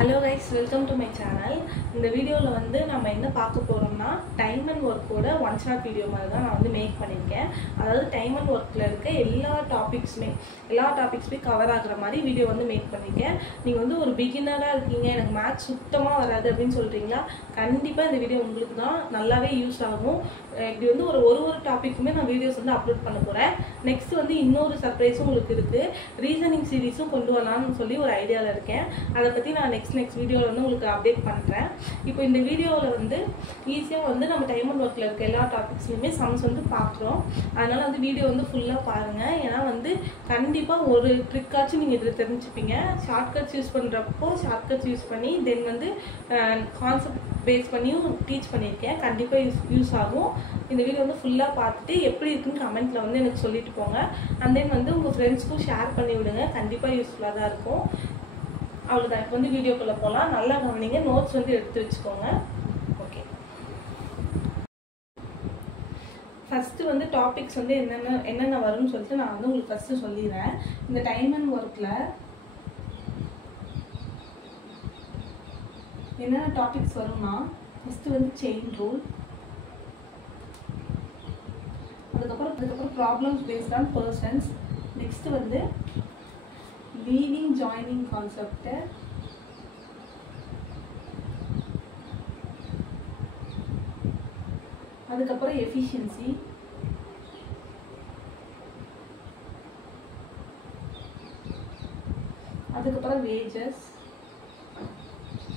Hello guys, welcome to my channel. இந்த வீடியோல வந்து நம்ம என்ன பார்க்க போறோம்னா டைம் அண்ட் வர்க்கோட ஒன் ஷாட் வீடியோ மாதிரி தான் நான் வந்து மேக் பண்ணிருக்கேன். அதாவது டைம் அண்ட் வர்க்ல இருக்க எல்லா டாபிக்ஸ்மே கவர் ஆகுற மாதிரி வீடியோ வந்து மேக் பண்ணிருக்கேன். நீங்க வந்து ஒரு பிகினரா இருக்கீங்க, எனக்கு மேத்ஸ் சுத்தமா வராது அப்படினு சொல்றீங்களா, கண்டிப்பா இந்த வீடியோ உங்களுக்கு தான் நல்லாவே யூஸ் ஆகும். இப்படி வந்து ஒரு டாபிக்குமே நான் வீடியோஸ் வந்து அப்லோட் பண்ண போறேன். நெக்ஸ்ட் வந்து இன்னொரு சர்ப்ரைஸும் உங்களுக்கு இருக்கு. ரீசனிங் சீரிஸும் கொண்டு வரலாம்னு சொல்லி ஒரு ஐடியால இருக்கேன். அதை பத்தி நான் நெக்ஸ்ட் வீடியோல வந்து உங்களுக்கு அப்டேட் பண்றேன். இப்போ இந்த வீடியோல வந்து ஈஸியா வந்து நம்ம டைம் அண்ட் வர்க்ல இருக்க எல்லா டாபிக்ஸ்லயுமே சம்ஸ் வந்து பார்க்குறோம். அதனால வந்து வீடியோ வந்து ஃபுல்லா பாருங்க. ஏன்னா வந்து கண்டிப்பா ஒரு ட்ரிக்காச்சும் நீங்க இதுல தெரிஞ்சுப்பீங்க. ஷார்ட்கட்ஸ் யூஸ் பண்றப்போ ஷார்ட்கட்ஸ் யூஸ் பண்ணி தென் வந்து கான்செப்ட் பேஸ் பண்ணியும் டீச் பண்ணியிருக்கேன். கண்டிப்பா யூஸ் ஆகும். இந்த வீடியோ வந்து ஃபுல்லா பார்த்துட்டு எப்படி இருக்குன்னு கமெண்ட்ல வந்து எனக்கு சொல்லிட்டு போங்க. அண்ட் தென் வந்து உங்க ஃப்ரெண்ட்ஸ்க்கும் ஷேர் பண்ணி விடுங்க. கண்டிப்பா யூஸ்ஃபுல்லா தான் இருக்கும். அவ்வளோதான். இப்போ வந்து வீடியோக்குள்ள போகலாம். நல்லா கவனிங்க, நோட்ஸ் வந்து எடுத்து வச்சுக்கோங்க. ஓகே, ஃபர்ஸ்ட் வந்து டாபிக்ஸ் வந்து என்னென்ன வரும்னு சொல்லிட்டு நான் வந்து உங்களுக்கு ஃபர்ஸ்ட் சொல்லிடுறேன். இந்த டைம் அண்ட் ஒர்க்ல என்னென்ன டாபிக்ஸ் வரும்னா, ஃபர்ஸ்ட் வந்து செயின் ரூல், அதுக்கப்புறம் problems based on persons, next வந்து லீவிங் ஜாயினிங் கான்செப்ட், அதுக்கப்புறம் எஃபிஷியன்சி, அதுக்கப்புறம் வேஜஸ்.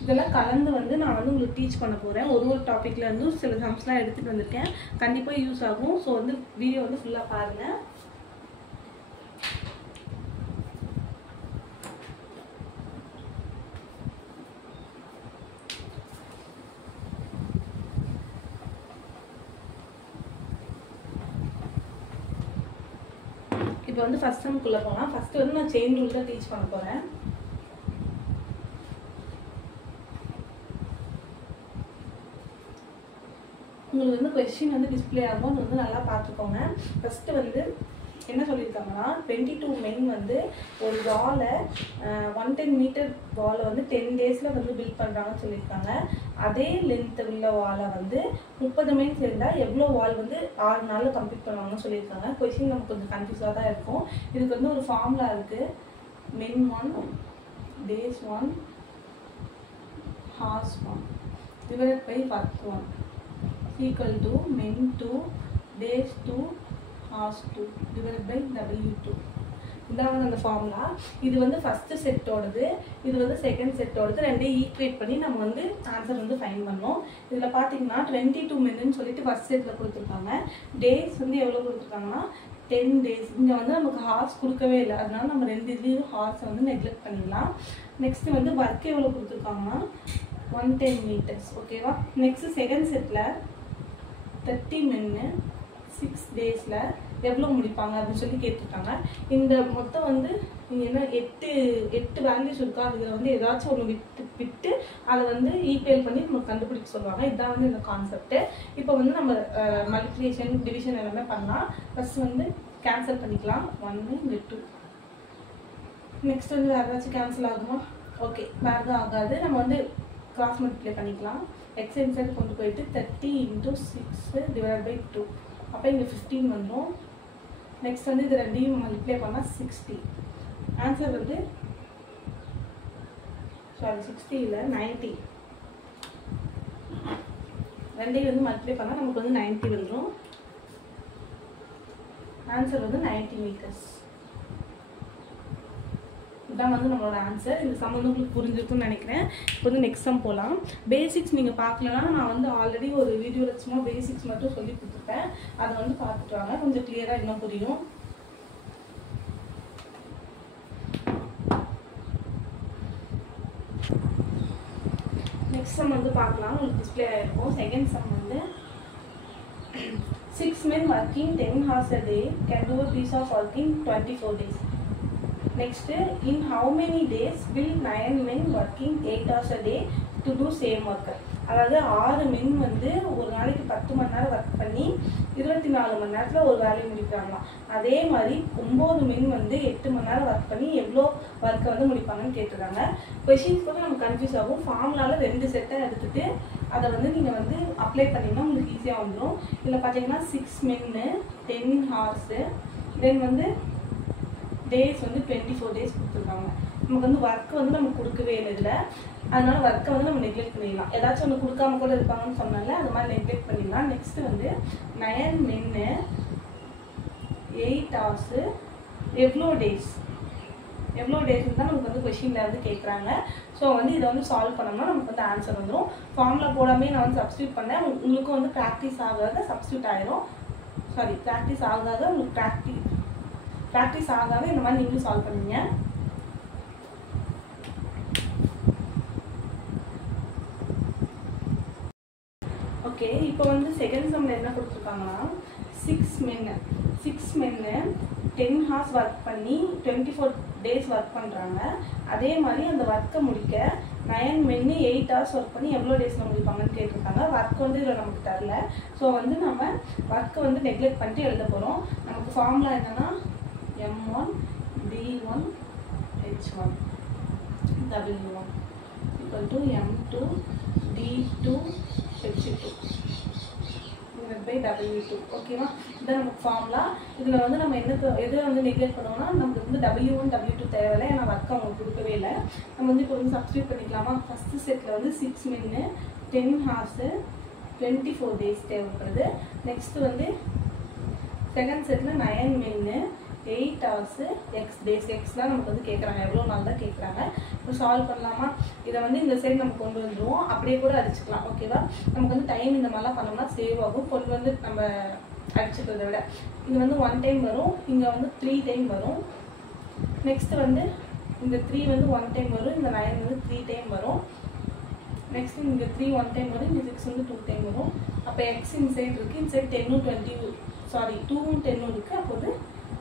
இதெல்லாம் கலந்து வந்து நான் வந்து உங்களுக்கு டீச் பண்ண போறேன். ஒரு டாபிக்ல இருந்து சில சம்ஸ்லாம் எடுத்துட்டு வந்திருக்கேன். கண்டிப்பா யூஸ் ஆகும். ஸோ வந்து வீடியோ வந்து ஃபுல்லா பாருங்க. இப்போ வந்து ஃபர்ஸ்ட் சம்க்குள்ள போகலாம். ஃபர்ஸ்ட் வந்து நான் செயின் ரூல் தான் டீச் பண்ண போறேன். உங்களுக்கு வந்து கொஸ்டின் வந்து டிஸ்பிளே ஆகும். அது வந்து நல்லா பார்த்துக்கோங்க. ஃபர்ஸ்ட் வந்து என்ன சொல்லியிருக்காங்கன்னா, 22 men வந்து ஒரு வாலை 110 மீட்டர் வாலை வந்து 10 டேஸில் வந்து பில்ட் பண்ணுறாங்கன்னு சொல்லியிருக்காங்க. அதே லென்த் உள்ள வாலை வந்து 30 men இருந்தால் எவ்வளோ வால் வந்து 6 நாளில் கம்ப்ளீட் பண்ணுவாங்கன்னு சொல்லியிருக்காங்க. கொஸ்டின் நமக்கு கொஞ்சம் கன்ஃபியூஸாக தான் இருக்கும். இதுக்கு வந்து ஒரு ஃபார்முலா இருக்குது. men 1 days 1 hours 1 divided by work 1 equal to men 2 days 2 hours 2 divided by W2. இதான் அந்த ஃபார்முலா. இது வந்து ஃபர்ஸ்ட் செட்டோடது, இது வந்து செகண்ட் செட்டோடது. ரெண்டையும் ஈக்குவேட் பண்ணி நம்ம வந்து ஆன்சர் வந்து ஃபைண்ட் பண்ணோம். இதில் பார்த்தீங்கன்னா 22 men சொல்லிட்டு ஃபர்ஸ்ட் செட்டில் கொடுத்துருக்காங்க. டேஸ் வந்து எவ்வளோ கொடுத்துருக்காங்கன்னா 10 days. இங்கே வந்து நமக்கு ஹார்ஸ் கொடுக்கவே இல்லை. அதனால நம்ம ரெண்டு இதுலேயும் ஹார்ஸை வந்து நெக்லெக்ட் பண்ணிடலாம். நெக்ஸ்ட் வந்து ஒர்க் எவ்வளோ கொடுத்துருக்காங்கன்னா 110 meters. ஓகேவா. நெக்ஸ்ட் செகண்ட் செட்டில் 30 men 6 daysல எவ்வளோ முடிப்பாங்க அப்படின்னு சொல்லி கேட்டிருக்காங்க. இந்த மொத்தம் வந்து என்ன 8 வேல்யூஸ் இருக்கா, அதில் வந்து ஏதாச்சும் ஒன்று விட்டு அதை வந்து ஈக்குவல் பண்ணி நம்ம கண்டுபிடிக்க சொல்லுவாங்க. இதுதான் வந்து இந்த கான்செப்ட். இப்போ வந்து நம்ம மல்டிப்ளிகேஷன் டிவிஷன் எல்லாமே பண்ணலாம். ஃபர்ஸ்ட் வந்து கேன்சல் பண்ணிக்கலாம். 1 இந்த 2. நெக்ஸ்ட் வந்து வேறு ஏதாச்சும் கேன்சல் ஆகுமா? ஓகே, வேறு எதுவும் ஆகாது. நம்ம வந்து கிராஸ் மல்டிப்ளை பண்ணிக்கலாம். எக்ஸ் இன்சைட் கொண்டு போயிட்டு 30 × 6 divided by 2. அப்போ இங்கே 15 வந்துடும். நெக்ஸ்ட் வந்து இது ரெண்டையும் மல்டிப்ளை பண்ணால் 60. ஆன்சர் வந்து 60 இல்லை 90. ரெண்டையும் வந்து மல்டிப்ளை பண்ணால் நமக்கு வந்து 90 வந்துடும். ஆன்சர் வந்து 90 meters. இதான் வந்து நம்மளோட ஆன்சர். இந்த சம் வந்து உங்களுக்கு புரிஞ்சிருக்கும்னு நினைக்கிறேன். இப்போ வந்து நெக்ஸ்ட் சம் போகலாம். பேசிக்ஸ் நீங்கள் பார்க்கலன்னா நான் வந்து ஆல்ரெடி ஒரு வீடியோவில் சும்மா பேசிக்ஸ் மட்டும் சொல்லி கொடுத்துருப்பேன். அதை வந்து பார்த்துட்டு வாங்க, கொஞ்சம் கிளியராக இன்னும் புரியும். நெக்ஸ்ட் சம் வந்து பார்க்கலாம். உங்களுக்கு டிஸ்பிளே ஆகிருக்கும். செகண்ட் சம் வந்து 6 men working 10 hours a day can do a piece of work in 24 days. Next, in how many days will 9 men working 8 hours a day to do same work? அதாவது 6 மென் வந்து ஒரு நாளைக்கு 10 மணி நேரம் work பண்ணி 24 மணி நேரத்தில் ஒரு வேலையை முடிக்கிறாங்களாம். அதே மாதிரி 9 மென் வந்து 8 மணி நேரம் ஒர்க் பண்ணி எவ்வளோ ஒர்க்கை வந்து முடிப்பாங்கன்னு கேட்டிருக்காங்க. கொஷின்ஸ் கூட நமக்கு கன்ஃபியூஸ் ஆகும். ஃபார்முலால 2 செட்டாக எடுத்துகிட்டு அதை வந்து நீங்கள் வந்து அப்ளை பண்ணிங்கன்னா உங்களுக்கு ஈஸியாக வந்துடும். இதில் பார்த்தீங்கன்னா 6 மென்னு 10 ஹார்ஸு, தென் வந்து டேஸ் வந்து 24 டேஸ் கொடுத்துருக்காங்க. நமக்கு வந்து ஒர்க்கு வந்து நமக்கு கொடுக்கவே இல்லை இதில், அதனால ஒர்க்கை வந்து நம்ம நெக்லெக்ட் பண்ணிடலாம். ஏதாச்சும் ஒன்று கொடுக்காம கூட இருப்பாங்கன்னு சொன்னால அது மாதிரி நெக்லெக்ட் பண்ணிடலாம். நெக்ஸ்ட்டு வந்து 9 மென்னு 8 ஹார்ஸு எவ்வளோ டேஸ் தான் நமக்கு வந்து கொஷினில் வந்து கேட்குறாங்க. ஸோ வந்து இதை வந்து சால்வ் பண்ணோம்னா நமக்கு வந்து ஆன்சர் வந்துடும். ஃபார்முலா போடாமே நான் வந்து சப்ஸ்டியூட் பண்ணேன். உங்களுக்கும் வந்து ப்ராக்டிஸ் ஆகாத சப்ஸ்டியூட் ஆயிரும். சாரி, ப்ராக்டிஸ் ஆகாத உங்களுக்கு ப்ராக்டிஸ் ஆகாத இந்த மாதிரி நீங்களும் சால்வ் பண்ணுவீங்க. ஓகே, இப்போ வந்து செகண்ட் சம்மில் என்ன கொடுத்துருக்காங்கன்னா 6 மென்னு 10 ஹார்ஸ் ஒர்க் பண்ணி 24 டேஸ் ஒர்க் பண்ணுறாங்க. அதே மாதிரி அந்த ஒர்க்கை முடிக்க 9 மென்னு 8 ஹார்ஸ் ஒர்க் பண்ணி எவ்வளோ டேஸில் முடிப்பாங்கன்னு கேட்டிருக்காங்க. ஒர்க் வந்து இதில் நமக்கு தரல. ஸோ வந்து நம்ம ஒர்க்கை வந்து நெக்லெக்ட் பண்ணிட்டு எழுத போகிறோம். நமக்கு ஃபார்முலா என்னன்னா M1 D1 H1 W1 equal to M2 D2 H2 by W2. ஓகேவா, இதான் நமக்கு ஃபார்முலா. இதில் வந்து நம்ம எதை வந்து நெக்லெக்ட் பண்ணுவோம்னா நமக்கு வந்து W1 W2 தேவையில்லை, ஏன்னா ஒர்க் அவங்க கொடுக்கவே இல்லை. நம்ம வந்து இப்போ வந்து சப்ஸ்டியூட் பண்ணிக்கலாமா. ஃபஸ்ட்டு செட்டில் வந்து 6 மென்னு 10 ஹார்ஸு 24 டேஸ் தேவைப்படுது. நெக்ஸ்ட்டு வந்து செகண்ட் செட்டில் 9 மென்னு 8 ஹார்ஸு எக்ஸ் டேஸ். எக்ஸ்லாம் நமக்கு வந்து கேட்குறாங்க, எவ்வளோ நாள் தான் கேட்குறாங்க. இப்போ சால்வ் பண்ணலாமா. இதை வந்து இந்த சைடு நம்ம கொண்டு வந்துடுவோம், அப்படியே கூட அடிச்சுக்கலாம். ஓகேவா, நமக்கு வந்து டைம் இந்த மாதிரிலாம் பண்ணோம்னா சேவ் ஆகும். கொண்டு வந்து நம்ம அடிச்சுக்கிறத விட இது வந்து 1 டைம் வரும், இங்கே வந்து 3 டைம் வரும். நெக்ஸ்ட்டு வந்து இந்த 3 வந்து 1 டைம் வரும், இந்த 9 வந்து 3 டைம் வரும். நெக்ஸ்ட்டு இங்கே 3 1 டைம் வரும், இங்கே 6 வந்து 2 டைம் வரும். அப்போ எக்ஸ் இன்சைட் இருக்குது, இன்சைட் 10 20 சாரி 2 10 இருக்குது. அப்போது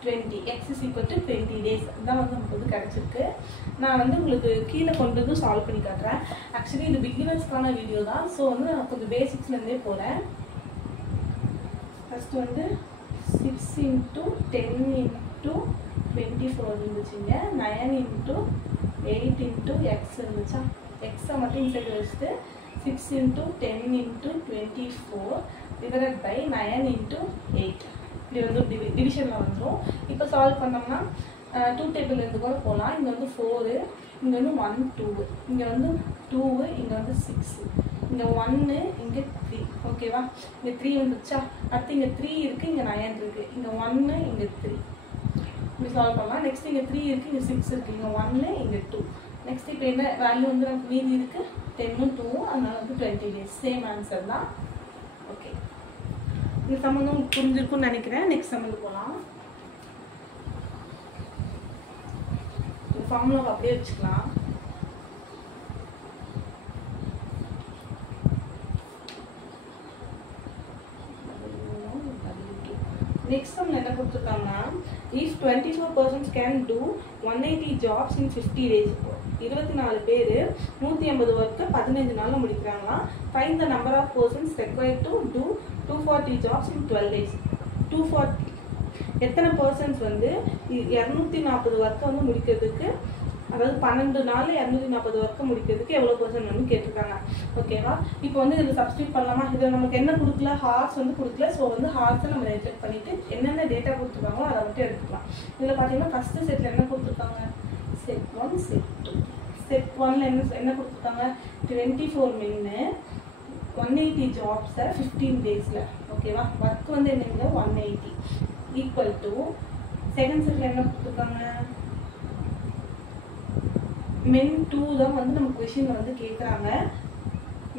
20 x is equal to 20 days தான் வந்து நமக்கு வந்து கிடச்சிருக்கு. நான் வந்து உங்களுக்கு கீழே கொண்டு வந்து சால்வ் பண்ணி காட்டுறேன். ஆக்சுவலி இது பிகினர்ஸ்க்கான வீடியோ தான். ஸோ வந்து நான் கொஞ்சம் பேசிக்ஸ்லேருந்தே போகிறேன். ஃபஸ்ட்டு வந்து 6 into 10 into 24 இருந்துச்சுங்க. 9 into 8 into x இருந்துச்சா. எக்ஸை மட்டும் இன்சைட் வச்சுட்டு 6 into 10 into 24 divided by 9 into 8 இப்படி வந்து டிவிஷனில் வந்துடும். இப்போ சால்வ் பண்ணோம்னா 2 டேபிள்லேருந்து கூட போகலாம். இங்கே வந்து 4, இங்கே வந்து 1 2, இங்கே வந்து 2, இங்கே வந்து 6, இங்கே 1, இங்கே 3. ஓகேவா, இங்கே 3 வந்துச்சா. அடுத்து இங்கே 3 இருக்குது, இங்கே 9 இருக்குது, இங்கே 1 இங்கே 3. இப்படி சால்வ் பண்ணலாம். நெக்ஸ்ட் இங்கே 3 இருக்குது, இங்கே 6 இருக்குது, இங்கே 1 இங்கே 2. நெக்ஸ்ட் இப்போ என்ன வேல்யூ வந்து நமக்கு மீதி இருக்குது 10 2, அதனால வந்து 20 days. சேம் ஆன்சர் தான். ஓகே, இந்த சம்மந்தம் புரிஞ்சிருக்கும்னு நினைக்கிறேன். நெக்ஸ்ட் சம்மந்தம் போகலாம். இந்த ஃபார்முலாவை அப்படியே வச்சுக்கலாம். நெக்ஸ்ட் சம்மில் என்ன கொடுத்துருக்காங்கன்னா if 24 persons can do 180 jobs in 50 days. 24 பேர் 180 ஒர்க்கு 15 நாளில் முடிக்கிறாங்களாம். find the number of persons required to do 240 jobs in 12 days. 240 எத்தனை பர்சன்ஸ் வந்து 240 ஒர்க்கை வந்து முடிக்கிறதுக்கு, அதாவது 12 நாள் 240 ஒர்க்கை முடிக்கிறதுக்கு எவ்வளோ பர்சன்ட் வந்து கேட்டிருக்காங்க. ஓகேவா, இப்போ வந்து இதில் சப்ஸ்டியூட் பண்ணலாமா. இதில் நமக்கு என்ன கொடுக்கல, ஹார்ஸ் வந்து கொடுக்கல. ஸோ வந்து ஹார்ஸை நம்ம செக் பண்ணிவிட்டு என்னென்ன டேட்டா கொடுத்துருக்காங்களோ அதை மட்டும் எடுத்துக்கலாம். இதில் பார்த்தீங்கன்னா ஃபஸ்ட்டு செட்டில் என்ன கொடுத்துருக்காங்க, செட் 1 செட் 2. செட் 1ல் என்ன கொடுத்துருக்காங்க 24 மென்னு 180 ஜாப்ஸை 15 டேஸில். ஓகேவா, ஒர்க் வந்து என்னங்க 180 ஈக்குவல் டு செகண்ட் செட்டில் என்ன கொடுத்துருக்காங்க மென் 2 தான் வந்து நம்ம கொஷின் வந்து கேட்குறாங்க.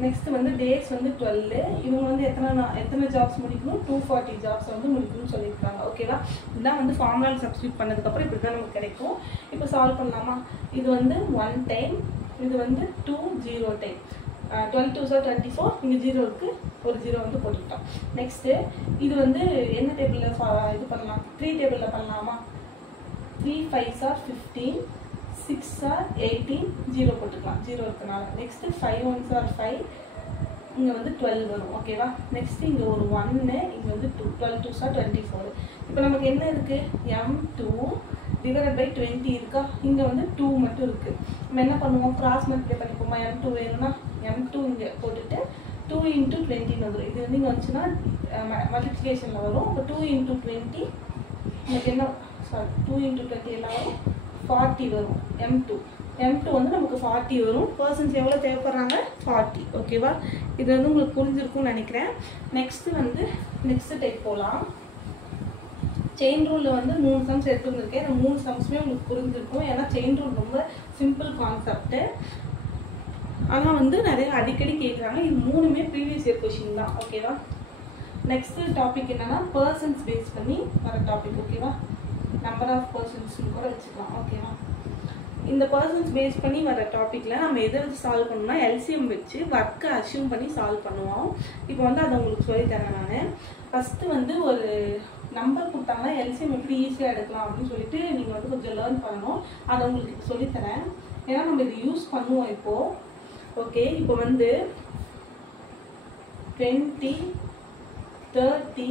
நெக்ஸ்ட் வந்து டேஸ் வந்து 12. இவங்க வந்து எத்தனை ஜாப்ஸ் முடிக்கணும் 240 ஜாப்ஸ் வந்து முடிக்கணும்னு சொல்லியிருக்காங்க. ஓகேவா, இதுதான் வந்து ஃபார்முலா சப்ஸ்டியூட் பண்ணதுக்கப்புறம் இப்படி தான் நமக்கு கிடைக்கும். இப்போ சால்வ் பண்ணலாமா. இது வந்து 1 டைம், இது வந்து 2 0 டைம். 12 2 24, இங்கே 0 இருக்குது, ஒரு 0 வந்து போட்டுக்கிட்டோம். நெக்ஸ்ட்டு இது வந்து என்ன டேபிளில் இது பண்ணலாம், 3 டேபிளில் பண்ணலாமா. 3 5s are 15, 6 are 18, 0 போட்டுக்கலாம், 0 இருக்கனால. நெக்ஸ்ட்டு 5 1s are 5, இங்கே வந்து 12 வரும் ஓகேவா. நெக்ஸ்ட் இங்கே ஒரு 1, இங்கே வந்து 2, 12 2s are 24. இப்போ நமக்கு என்ன இருக்குது, m2 டிவைடட் பை 20 இருக்கா, இங்கே வந்து 2 மட்டும் இருக்குது. நம்ம என்ன பண்ணுவோம், கிராஸ் மல்டிப்ளை பண்ணிப்போமா. m2 வேணும்னா m2 இங்கே போட்டுட்டு 2 × 20 வந்துடும். இது வந்து இங்கே வந்துச்சுன்னா மல்டிப்ளிகேஷனில் வரும். இப்போ 2 × 20 எனக்கு என்ன, சாரி 2 × 20 எல்லாம் வரும் 40 வரும். m2 வந்து நமக்கு 40 வரும். பர்சன்ஸ் எவ்வளோ தேவைப்படுறாங்க, 40 ஓகேவா. இது வந்து உங்களுக்கு புரிஞ்சிருக்கும்னு நினைக்கிறேன். நெக்ஸ்ட்டு வந்து நெக்ஸ்ட் டைப் போகலாம். செயின் ரூலில் வந்து 3 சம்ஸ் எடுத்து வந்திருக்கேன். இந்த 3 சம்ஸுமே உங்களுக்கு புரிஞ்சிருக்கும். ஏன்னா செயின் ரூல் ரொம்ப சிம்பிள் கான்செப்ட்டு. ஆனால் வந்து நிறைய அடிக்கடி கேட்குறாங்க. இது 3மே ப்ரீவியஸ் இயர் கொஷின் தான் ஓகேவா. நெக்ஸ்ட் டாபிக் என்னன்னா பர்சன்ஸ் பேஸ் பண்ணி வர டாபிக் ஓகேவா. நம்பர் ஆஃப் பர்சன்ஸ்னு கூட வச்சுக்கலாம் ஓகேவா. இந்த பர்சன்ஸ் பேஸ் பண்ணி வர டாப்பிக்கில் நம்ம எதை வச்சு சால்வ் பண்ணணும்னா எல்சிஎம் வச்சு ஒர்க்கை அஷ்யூம் பண்ணி சால்வ் பண்ணுவோம். இப்போ வந்து அதை உங்களுக்கு சொல்லித்தரேன் நான். ஃபஸ்ட்டு வந்து ஒரு நம்பர் கொடுத்தாங்கன்னா எல்சிஎம் எப்படி ஈஸியாக எடுக்கலாம் அப்படின்னு சொல்லிட்டு நீங்கள் வந்து கொஞ்சம் லேர்ன் பண்ணணும். அதை உங்களுக்கு இப்போ சொல்லித்தரேன். ஏன்னா நம்ம இது யூஸ் பண்ணுவோம் இப்போது ஓகே. இப்போ வந்து 20, 30,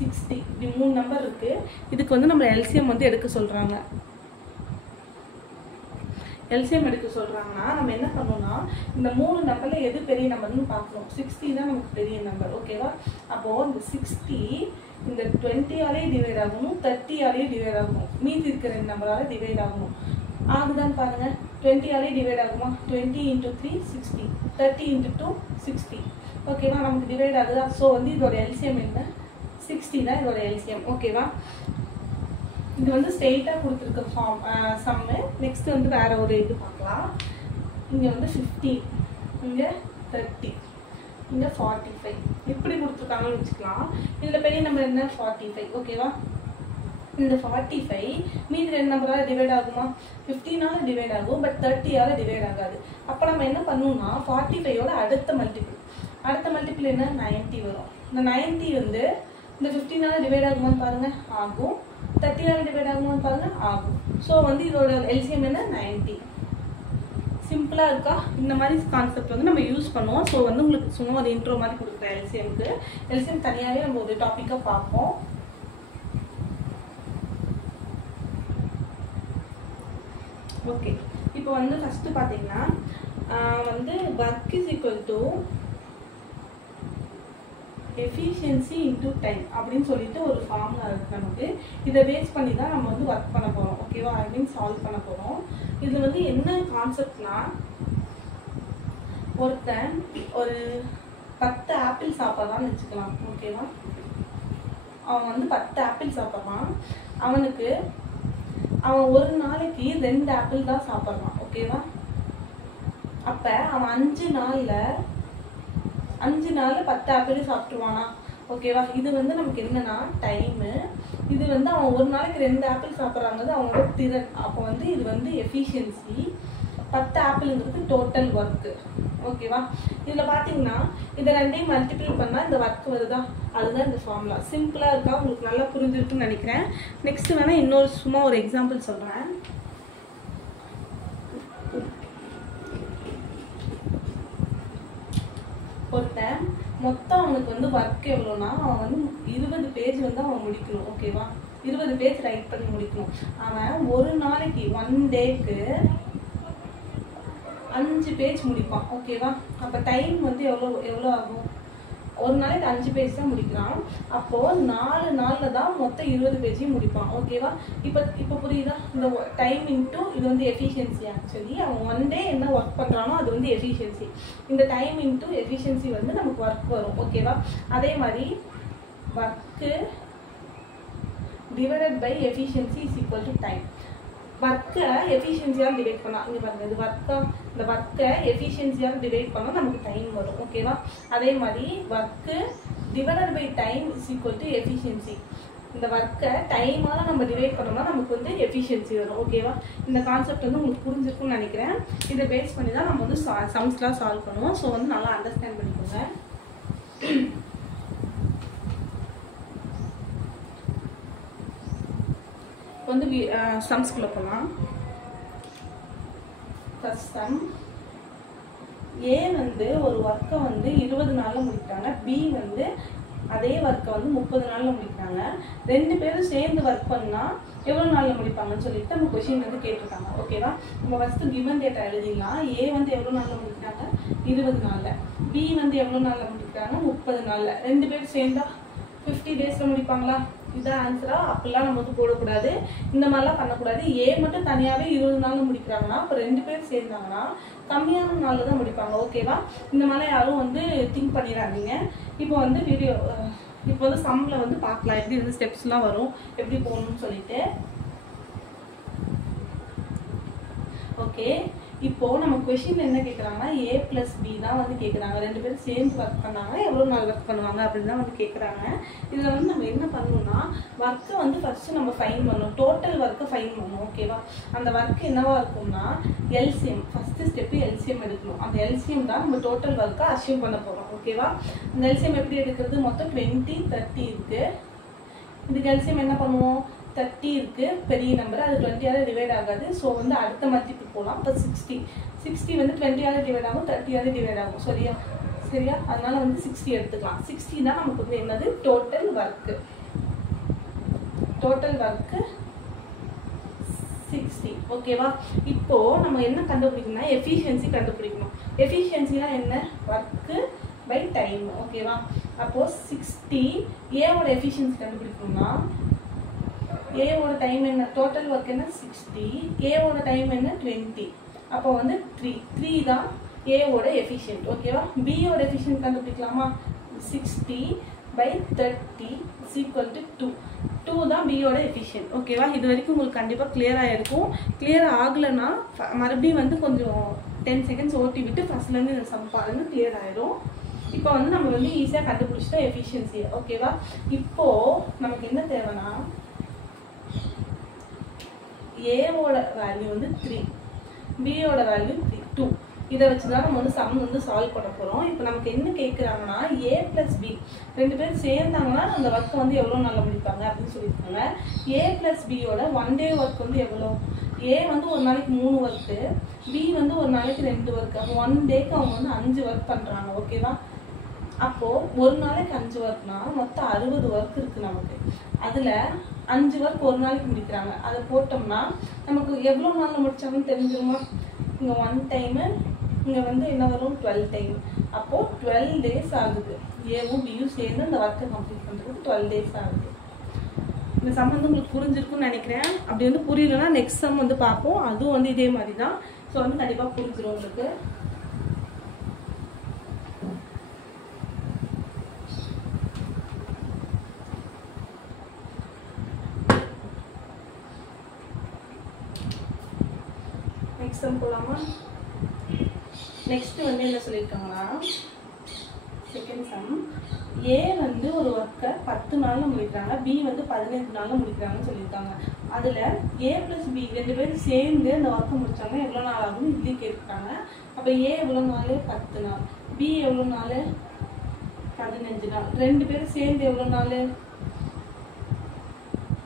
60 இப்படி 3 நம்பர் இருக்குது. இதுக்கு வந்து நம்ம எல்சிஎம் வந்து எடுக்க சொல்கிறாங்க. எல்சிஎம் எடுக்க சொல்கிறாங்கன்னா நம்ம என்ன பண்ணோம்னா இந்த 3 நம்பரில் எது பெரிய நம்பர்னு பார்க்கணும். 60 தான் நமக்கு பெரிய நம்பர் ஓகேவா. அப்போது இந்த 60 இந்த 20ஆலே டிவைட் ஆகணும், 30ஆலே டிவைட் ஆகணும், மீதி இருக்கிற 2 நம்பரால் டிவைட் ஆகணும். ஆகுதான்னு பாருங்கள். 20ஆலே டிவைட் ஆகுமா, 20 × 3 60, 30 × 2 60 ஓகேவா. நமக்கு டிவைட் ஆகுதா. ஸோ வந்து இதோட எல்சிஎம் என்ன, 60 தான் இதோட எல்சிஎம் ஓகேவா. இது வந்து ஸ்ட்ரெயிட்டாக கொடுத்துருக்க ஃபார்ம் சம்மு. நெக்ஸ்ட் வந்து வேற ஒரு இது பார்க்கலாம். இங்கே வந்து 15, இங்கே 30, இங்கே 45 இப்படி கொடுத்துருக்காங்கன்னு வச்சுக்கலாம். இதில் பெரிய நம்பர் என்ன, 45 ஓகேவா. இந்த 45 மீதி 2 நம்பரால் டிவைட் ஆகுமா, 15ஆல் டிவைட் ஆகும், பட் 30ஆல் டிவைட் ஆகாது. அப்போ நம்ம என்ன பண்ணணும்னா 45ஓட அடுத்த மல்டிபிள் என்ன, 90 வரும். இந்த 90 வந்து இந்த 15ஆல் டிவைட் ஆகுமான்னு பாருங்கள், ஆகும். 30ஆல் டிவைட் ஆகுமான்னு பாருங்கள், ஆகும். ஸோ வந்து இதோட எல்சிஎம் என்ன, 90. சிம்பிளாக இருக்கா. இந்த மாதிரி கான்செப்ட் வந்து நம்ம யூஸ் பண்ணுவோம். ஸோ வந்து உங்களுக்கு சும்மா ஒரு இன்ட்ரோ மாதிரி கொடுக்குறேன் எல்சிஎம்க்கு. எல்சிஎம் தனியாகவே நம்ம ஒரு டாப்பிக்காக பார்ப்போம். ஓகே. இப்போ வந்து ஃபஸ்ட்டு பார்த்தீங்கன்னா வந்து work is equal to efficiency into time அப்படின்னு சொல்லிட்டு ஒரு ஃபார்முலா இருக்குது நமக்கு. இதை பேஸ் பண்ணி தான் நம்ம வந்து ஒர்க் பண்ண போகிறோம் ஓகேவா. ஐ மீன் சால்வ் பண்ண போகிறோம். இது வந்து என்ன கான்செப்ட்னா, ஒருத்தன் ஒரு 10 ஆப்பிள் சாப்பிட்றான்னு வச்சுக்கலாம் ஓகேவா. அவன் வந்து 10 ஆப்பிள் சாப்பிட்றான். அவன் ஒரு நாளைக்கு 2 ஆப்பிள் தான் சாப்பிட்றான் ஓகேவா. அப்போ அவன் 5 நாளில் 10 ஆப்பிள் சாப்பிட்ருவானா ஓகேவா. இது வந்து நமக்கு என்னன்னா டைமு. இது வந்து அவன் ஒரு நாளைக்கு 2 ஆப்பிள் சாப்பிட்றாங்கிறது அவனோட திறன். அப்போ வந்து இது வந்து எஃபிஷியன்சி. 10 ஆப்பிளுங்கிறது டோட்டல் ஒர்க்கு ஓகேவா. இதில் பார்த்தீங்கன்னா இதை 2ஐயும் மல்டிபிள் பண்ணால் இந்த ஒர்க் வருதா, அதுதான் இந்த ஃபார்முலா. சிம்பிளாக இருக்கா, உங்களுக்கு நல்லா புரிஞ்சிருக்குன்னு நினைக்கிறேன். நெக்ஸ்ட் வேணால் இன்னொரு சும்மா ஒரு எக்ஸாம்பிள் சொல்கிறேன். ஒருத்தன் மொத்தம் அவனுக்கு வந்து ஒர்க் எவ்வளோனா, அவன் வந்து 20 பேஜ் வந்து அவன் முடிக்கணும் ஓகேவா. 20 பேஜ் ரைட் பண்ணி முடிக்கணும். அவன் ஒரு நாளைக்கு 1 டேக்கு 5 பேஜ் முடிப்பான் ஓகேவா. அப்போ டைம் வந்து எவ்வளோ ஆகும், ஒரு நாளைக்கு 5 பேஜ் தான் முடிக்கிறான். அப்போது 4 நாளில் தான் மொத்தம் 20 பேஜையும் முடிப்பான் ஓகேவா. இப்போ புரியுதா. இந்த டைம் இன்ட்டு இது வந்து எஃபிஷியன்சி. ஆக்சுவலி அவன் 1 டே என்ன ஒர்க் பண்ணுறானோ அது வந்து எஃபிஷியன்சி. இந்த டைம் இன்ட்டு எஃபிஷியன்சி வந்து நமக்கு ஒர்க் வரும் ஓகேவா. அதே மாதிரி work divided by efficiency is equal to time. ஒர்க்கை எஃபிஷியன்சியால் டிவைட் பண்ணால், இங்கே பாருங்கள் இது இந்த ஒர்க்கை எஃபிஷியன்சியால் டிவைட் பண்ணால் நமக்கு டைம் வரும் ஓகேவா. அதே மாதிரி work divided by time is equal to efficiency. இந்த ஒர்க்கை டைமால் நம்ம டிவைட் பண்ணோம்னா நமக்கு வந்து எஃபிஷியன்சி வரும் ஓகேவா. இந்த கான்செப்ட் வந்து உங்களுக்கு புரிஞ்சிருக்கும்னு நினைக்கிறேன். இதை பேஸ் பண்ணி தான் நம்ம வந்து சம்ஸ்லாம் சால்வ் பண்ணுவோம். ஸோ வந்து நல்லா அண்டர்ஸ்டாண்ட் பண்ணிக்கோங்க. வந்து சம்ஸ்குள்ளே போகலாம். ஃபர்ஸ்ட் சம் ஏ வந்து ஒரு ஒர்க்கை வந்து 20 நாளில் முடிக்கிறாங்க, பி வந்து அதே ஒர்க்கை வந்து 30 நாளில் முடிக்கிறாங்க. ரெண்டு பேரும் சேர்ந்து ஒர்க் பண்ணால் எவ்வளோ நாளில் முடிப்பாங்கன்னு சொல்லிட்டு நம்ம கொஷின் வந்து கேட்டிருக்காங்க. ஓகேவா? நம்ம ஃபஸ்ட்டு கிவன் டேட்டா எழுதிடலாம். ஏ வந்து எவ்வளோ நாளில் முடிக்கிறாங்க? 20 நாளில். பி வந்து எவ்வளோ நாளில் முடிக்கிறாங்க? 30 நாளில். ரெண்டு பேரும் சேர்ந்தா 50 டேஸில் முடிப்பாங்களா? இதுதான் ஆன்சரா? அப்படிலாம் நம்ம வந்து போடக்கூடாது, இந்த மாதிரிலாம் பண்ணக்கூடாது. ஏ மட்டும் தனியாகவே 20 நாளில் முடிக்கிறாங்கன்னா அப்போ ரெண்டு பேரும் சேர்ந்தாங்கன்னா கம்மியான நாளில் தான் முடிப்பாங்க. ஓகேவா? இந்த மாதிரி யாரும் வந்து திங்க் பண்ணிடாதீங்க. இப்போ வந்து வீடியோ இப்போ வந்து சம்மில் வந்து பார்க்கலாம் எப்படி வந்து ஸ்டெப்ஸ்லாம் வரும், எப்படி போகணும்னு சொல்லிட்டு. ஓகே, இப்போ நம்ம கொஷின் என்ன கேட்குறாங்கன்னா ஏ பிளஸ் பி தான் வந்து கேட்குறாங்க. ரெண்டு பேரும் சேர்ந்து ஒர்க் பண்ணாங்க, எவ்வளோ நாள் ஒர்க் பண்ணுவாங்க அப்படின்னு தான் வந்து கேட்குறாங்க. இதில் வந்து நம்ம என்ன பண்ணணும்னா ஒர்க்கை வந்து ஃபஸ்ட்டு நம்ம ஃபைன் பண்ணணும், டோட்டல் ஒர்க்கை ஃபைன் பண்ணணும். ஓகேவா? அந்த ஒர்க் என்னவா இருக்கும்னா எல்சிஎம், ஃபஸ்ட்டு ஸ்டெப்பு எல்சிஎம் எடுக்கணும். அந்த எல்சிஎம் தான் நம்ம டோட்டல் ஒர்க்கை அச்சீவ் பண்ண போகிறோம். ஓகேவா? அந்த எல்சிஎம் எப்படி எடுக்கிறது? மொத்தம் 20, 30 இருக்குது. இதுக்கு எல்சிஎம் என்ன பண்ணுவோம்? 30 இருக்கு, பெரிய நம்பர், அது 20ஆல டிவைட் ஆகாது. ஸோ வந்து அடுத்த மல்டிபிள் போகலாம். இப்போ 60 வந்து 20ஆல டிவைட் ஆகும், 30ஆல டிவைட் ஆகும். சரியா? அதனால வந்து 60 எடுத்துக்கலாம். 60 தான் நமக்கு வந்து என்னது? Total work. Total work 60. ஓகேவா? இப்போ நம்ம என்ன கண்டுபிடிக்கணும்னா எஃபிஷியன்சி கண்டுபிடிக்கணும். எஃபிஷியன்சினா என்ன? Work by time. ஓகேவா? அப்போ 60 ஏவோட எஃபிஷியன்சி கண்டுபிடிக்கணும்னா ஏவோட டைம் என்ன? டோட்டல் ஒர்க் என்ன? 60, ஏவோட டைம் என்ன? 20. அப்போ வந்து 3 தான் ஏவோட எஃபிஷியன்ட். ஓகேவா? பியோட efficient கண்டுபிடிக்கலாமா? 60 by 30 is equal to 2 தான் பியோட எஃபிஷியன்ட். ஓகேவா? இது வரைக்கும் உங்களுக்கு கண்டிப்பாக கிளியராக இருக்கும். கிளியர் ஆகலைன்னா மறுபடியும் வந்து கொஞ்சம் 10 செகண்ட்ஸ் ஓட்டி விட்டு ஃபர்ஸ்ட்லேருந்து இந்த சம் பாருங்க, கிளியர் ஆயிடும். இப்போ வந்து நம்ம வந்து ஈஸியாக கண்டுபிடிச்சிட்டோம் எஃபிஷியன்சியை. ஓகேவா? இப்போது நமக்கு என்ன தேவைன்னா ஏவோட வேல்யூ வந்து 3, பியோட வேல்யூ 2. இதை வச்சு தான் நம்ம வந்து சம் வந்து சால்வ் பண்ண போகிறோம். இப்போ நமக்கு என்ன கேட்குறாங்கன்னா ஏ ப்ளஸ் பி ரெண்டு பேரும் சேர்ந்தாங்கன்னா அந்த ஒர்க்கை வந்து எவ்வளோ நாளில் முடிப்பாங்க அப்படின்னு சொல்லியிருக்காங்க. ஏ ப்ளஸ் பியோட 1 டே ஒர்க் வந்து எவ்வளோ? ஏ வந்து ஒரு நாளைக்கு 3 ஒர்க்கு, பி வந்து ஒரு நாளைக்கு 2 ஒர்க்கு. அப்போ 1 டேக்கு அவங்க வந்து 5 ஒர்க் பண்ணுறாங்க. ஓகேவா? அப்போது ஒரு நாளைக்கு 5 ஒர்க்னா மொத்தம் 60 ஒர்க் இருக்குது நமக்கு. அதில் 5 ஒர்க் ஒரு நாளைக்கு முடிக்கிறாங்க. அதை போட்டோம்னா நமக்கு எவ்வளோ நாளில் முடிச்சாங்கன்னு தெரிஞ்சிருமா? இங்கே 1 டைமு, இங்கே வந்து என்ன வரும்? 12 டைம். அப்போது 12 டேஸ் ஆகுது. ஏவும் பியும் சேர்ந்து அந்த ஒர்க்கை கம்ப்ளீட் பண்ணுறதுக்கு 12 டேஸ் ஆகுது. இந்த சம் வந்து உங்களுக்கு புரிஞ்சிருக்குன்னு நினைக்கிறேன். அப்படி வந்து புரியலன்னா நெக்ஸ்ட் சம் வந்து பார்ப்போம், அதுவும் வந்து இதே மாதிரி தான். ஸோ வந்து கண்டிப்பாக புரிஞ்சிடும் உங்களுக்கு. நெக்ஸ்ட் சம் போகலாமா? நெக்ஸ்ட் வந்து என்ன சொல்லியிருக்காங்கன்னா செகண்ட் சம், ஏ வந்து ஒரு ஒர்க்கை 10 நாளில் முடிக்கிறாங்க, பி வந்து 15 நாளில் முடிக்கிறாங்கன்னு சொல்லியிருக்காங்க. அதில் ஏ ப்ளஸ் பி ரெண்டு பேரும் சேர்ந்து அந்த ஒர்க்கை முடிச்சாங்கன்னா எவ்வளோ நாள் ஆகும்னு இதுலேயும் கேட்டிருக்காங்க. அப்போ ஏ எவ்வளோ நாள்? 10 நாள். பி எவ்வளோ நாள்? 15 நாள். ரெண்டு பேரும் சேர்ந்து எவ்வளோ நாள்?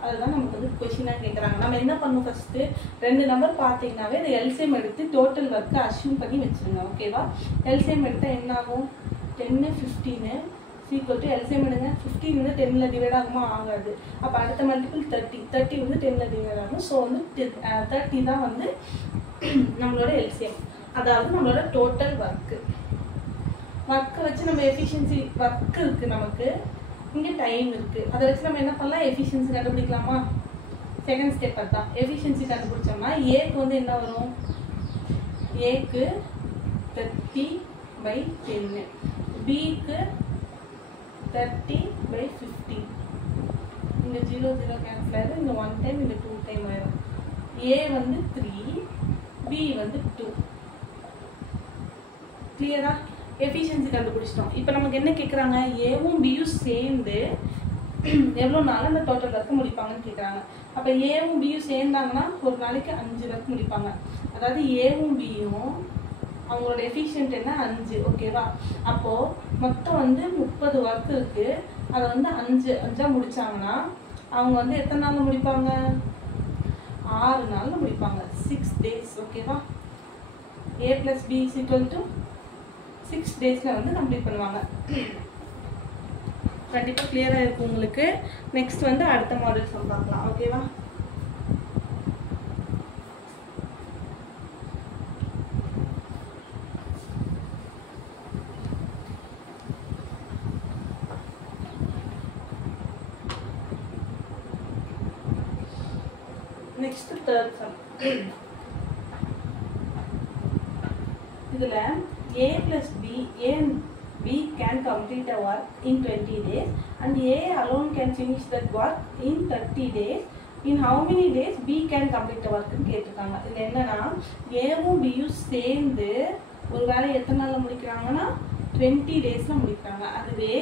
அதுதான் நமக்கு வந்து கொஷினாக கேட்குறாங்க. நம்ம என்ன பண்ணணும்? ஃபஸ்ட்டு 2 நம்பர் பார்த்தீங்கன்னாவே இந்த எல்சிஎம் எடுத்து டோட்டல் ஒர்க்கை அஷ்யூம் பண்ணி வச்சுருங்க. ஓகேவா? எல்சிஎம் எடுத்தால் என்ன ஆகும்? 10, 15 ஈக்குவல் டு எல்சிஎம் எடுங்க. 15 வந்து 10ல் டிவைட் ஆகுமா? ஆகாது. அப்போ அடுத்த மல்டிபிள் 30 வந்து 10ல் டிவைட் ஆகும். ஸோ வந்து 30 தான் வந்து நம்மளோட எல்சிஎம், அதாவது நம்மளோட டோட்டல் ஒர்க்கு. வச்சு நம்ம எஃபிஷியன்சி ஒர்க் இருக்குது, நமக்கு இங்கே டைம் இருக்குது. அதை வச்சு நம்ம என்ன பண்ணலாம்? எஃபிஷியன்சி கண்டுபிடிக்கலாமா? செகண்ட் ஸ்டெப் அதுதான். எஃபிஷியன்சி கண்டுபிடிச்சோம்னா ஏக்கு வந்து என்ன வரும்? ஏக்கு 30/10, பிக்கு 30/15. இங்கே 0 0 கேன்சல் ஆயிடும். இந்த 1 டைம், இந்த 2 டைம் ஆயிடும். ஏ வந்து 3, பி வந்து 2. கிளியரா? எஃபிஷியன்சி கண்டுபிடிச்சிட்டோம். இப்போ நமக்கு என்ன கேட்குறாங்க? ஏவும் பியும் சேர்ந்து எவ்வளோ நாள் அந்த டோட்டல் ஒர்க்கு முடிப்பாங்கன்னு கேட்குறாங்க. அப்போ ஏவும் பியும் சேர்ந்தாங்கன்னா ஒரு நாளைக்கு 5 ஒர்க் முடிப்பாங்க. அதாவது ஏவும் பியும் அவங்களோட எஃபிஷியன்ட் என்ன? 5. ஓகேவா? அப்போது மொத்தம் வந்து 30 ஒர்க் இருக்குது. அதை வந்து 5 முடிச்சாங்கன்னா அவங்க வந்து எத்தனை நாளில் முடிப்பாங்க? 6 நாளில் முடிப்பாங்க. 6 days. ஓகேவா? A plus B is equal to 6 டேஸில் வந்து கம்ப்ளீட் பண்ணுவாங்க. கண்டிப்பாக கிளியராக இருக்கும் உங்களுக்கு. நெக்ஸ்ட் வந்து அடுத்த மாடல்ஸ் நம்ம பார்க்கலாம். ஓகேவா? Next third sum. இதில் a plus b, a and b can complete a work in 20 days and a alone can finish that work in 30 days. In how many days b can complete the work ன்னு கேட்டிருக்காங்க. இதில் என்னன்னா ஏவும் பியும் சேர்ந்து ஒரு வேலையை எத்தனை நாளில் முடிக்கிறாங்கன்னா 20 டேஸில் முடிக்கிறாங்க. அதுவே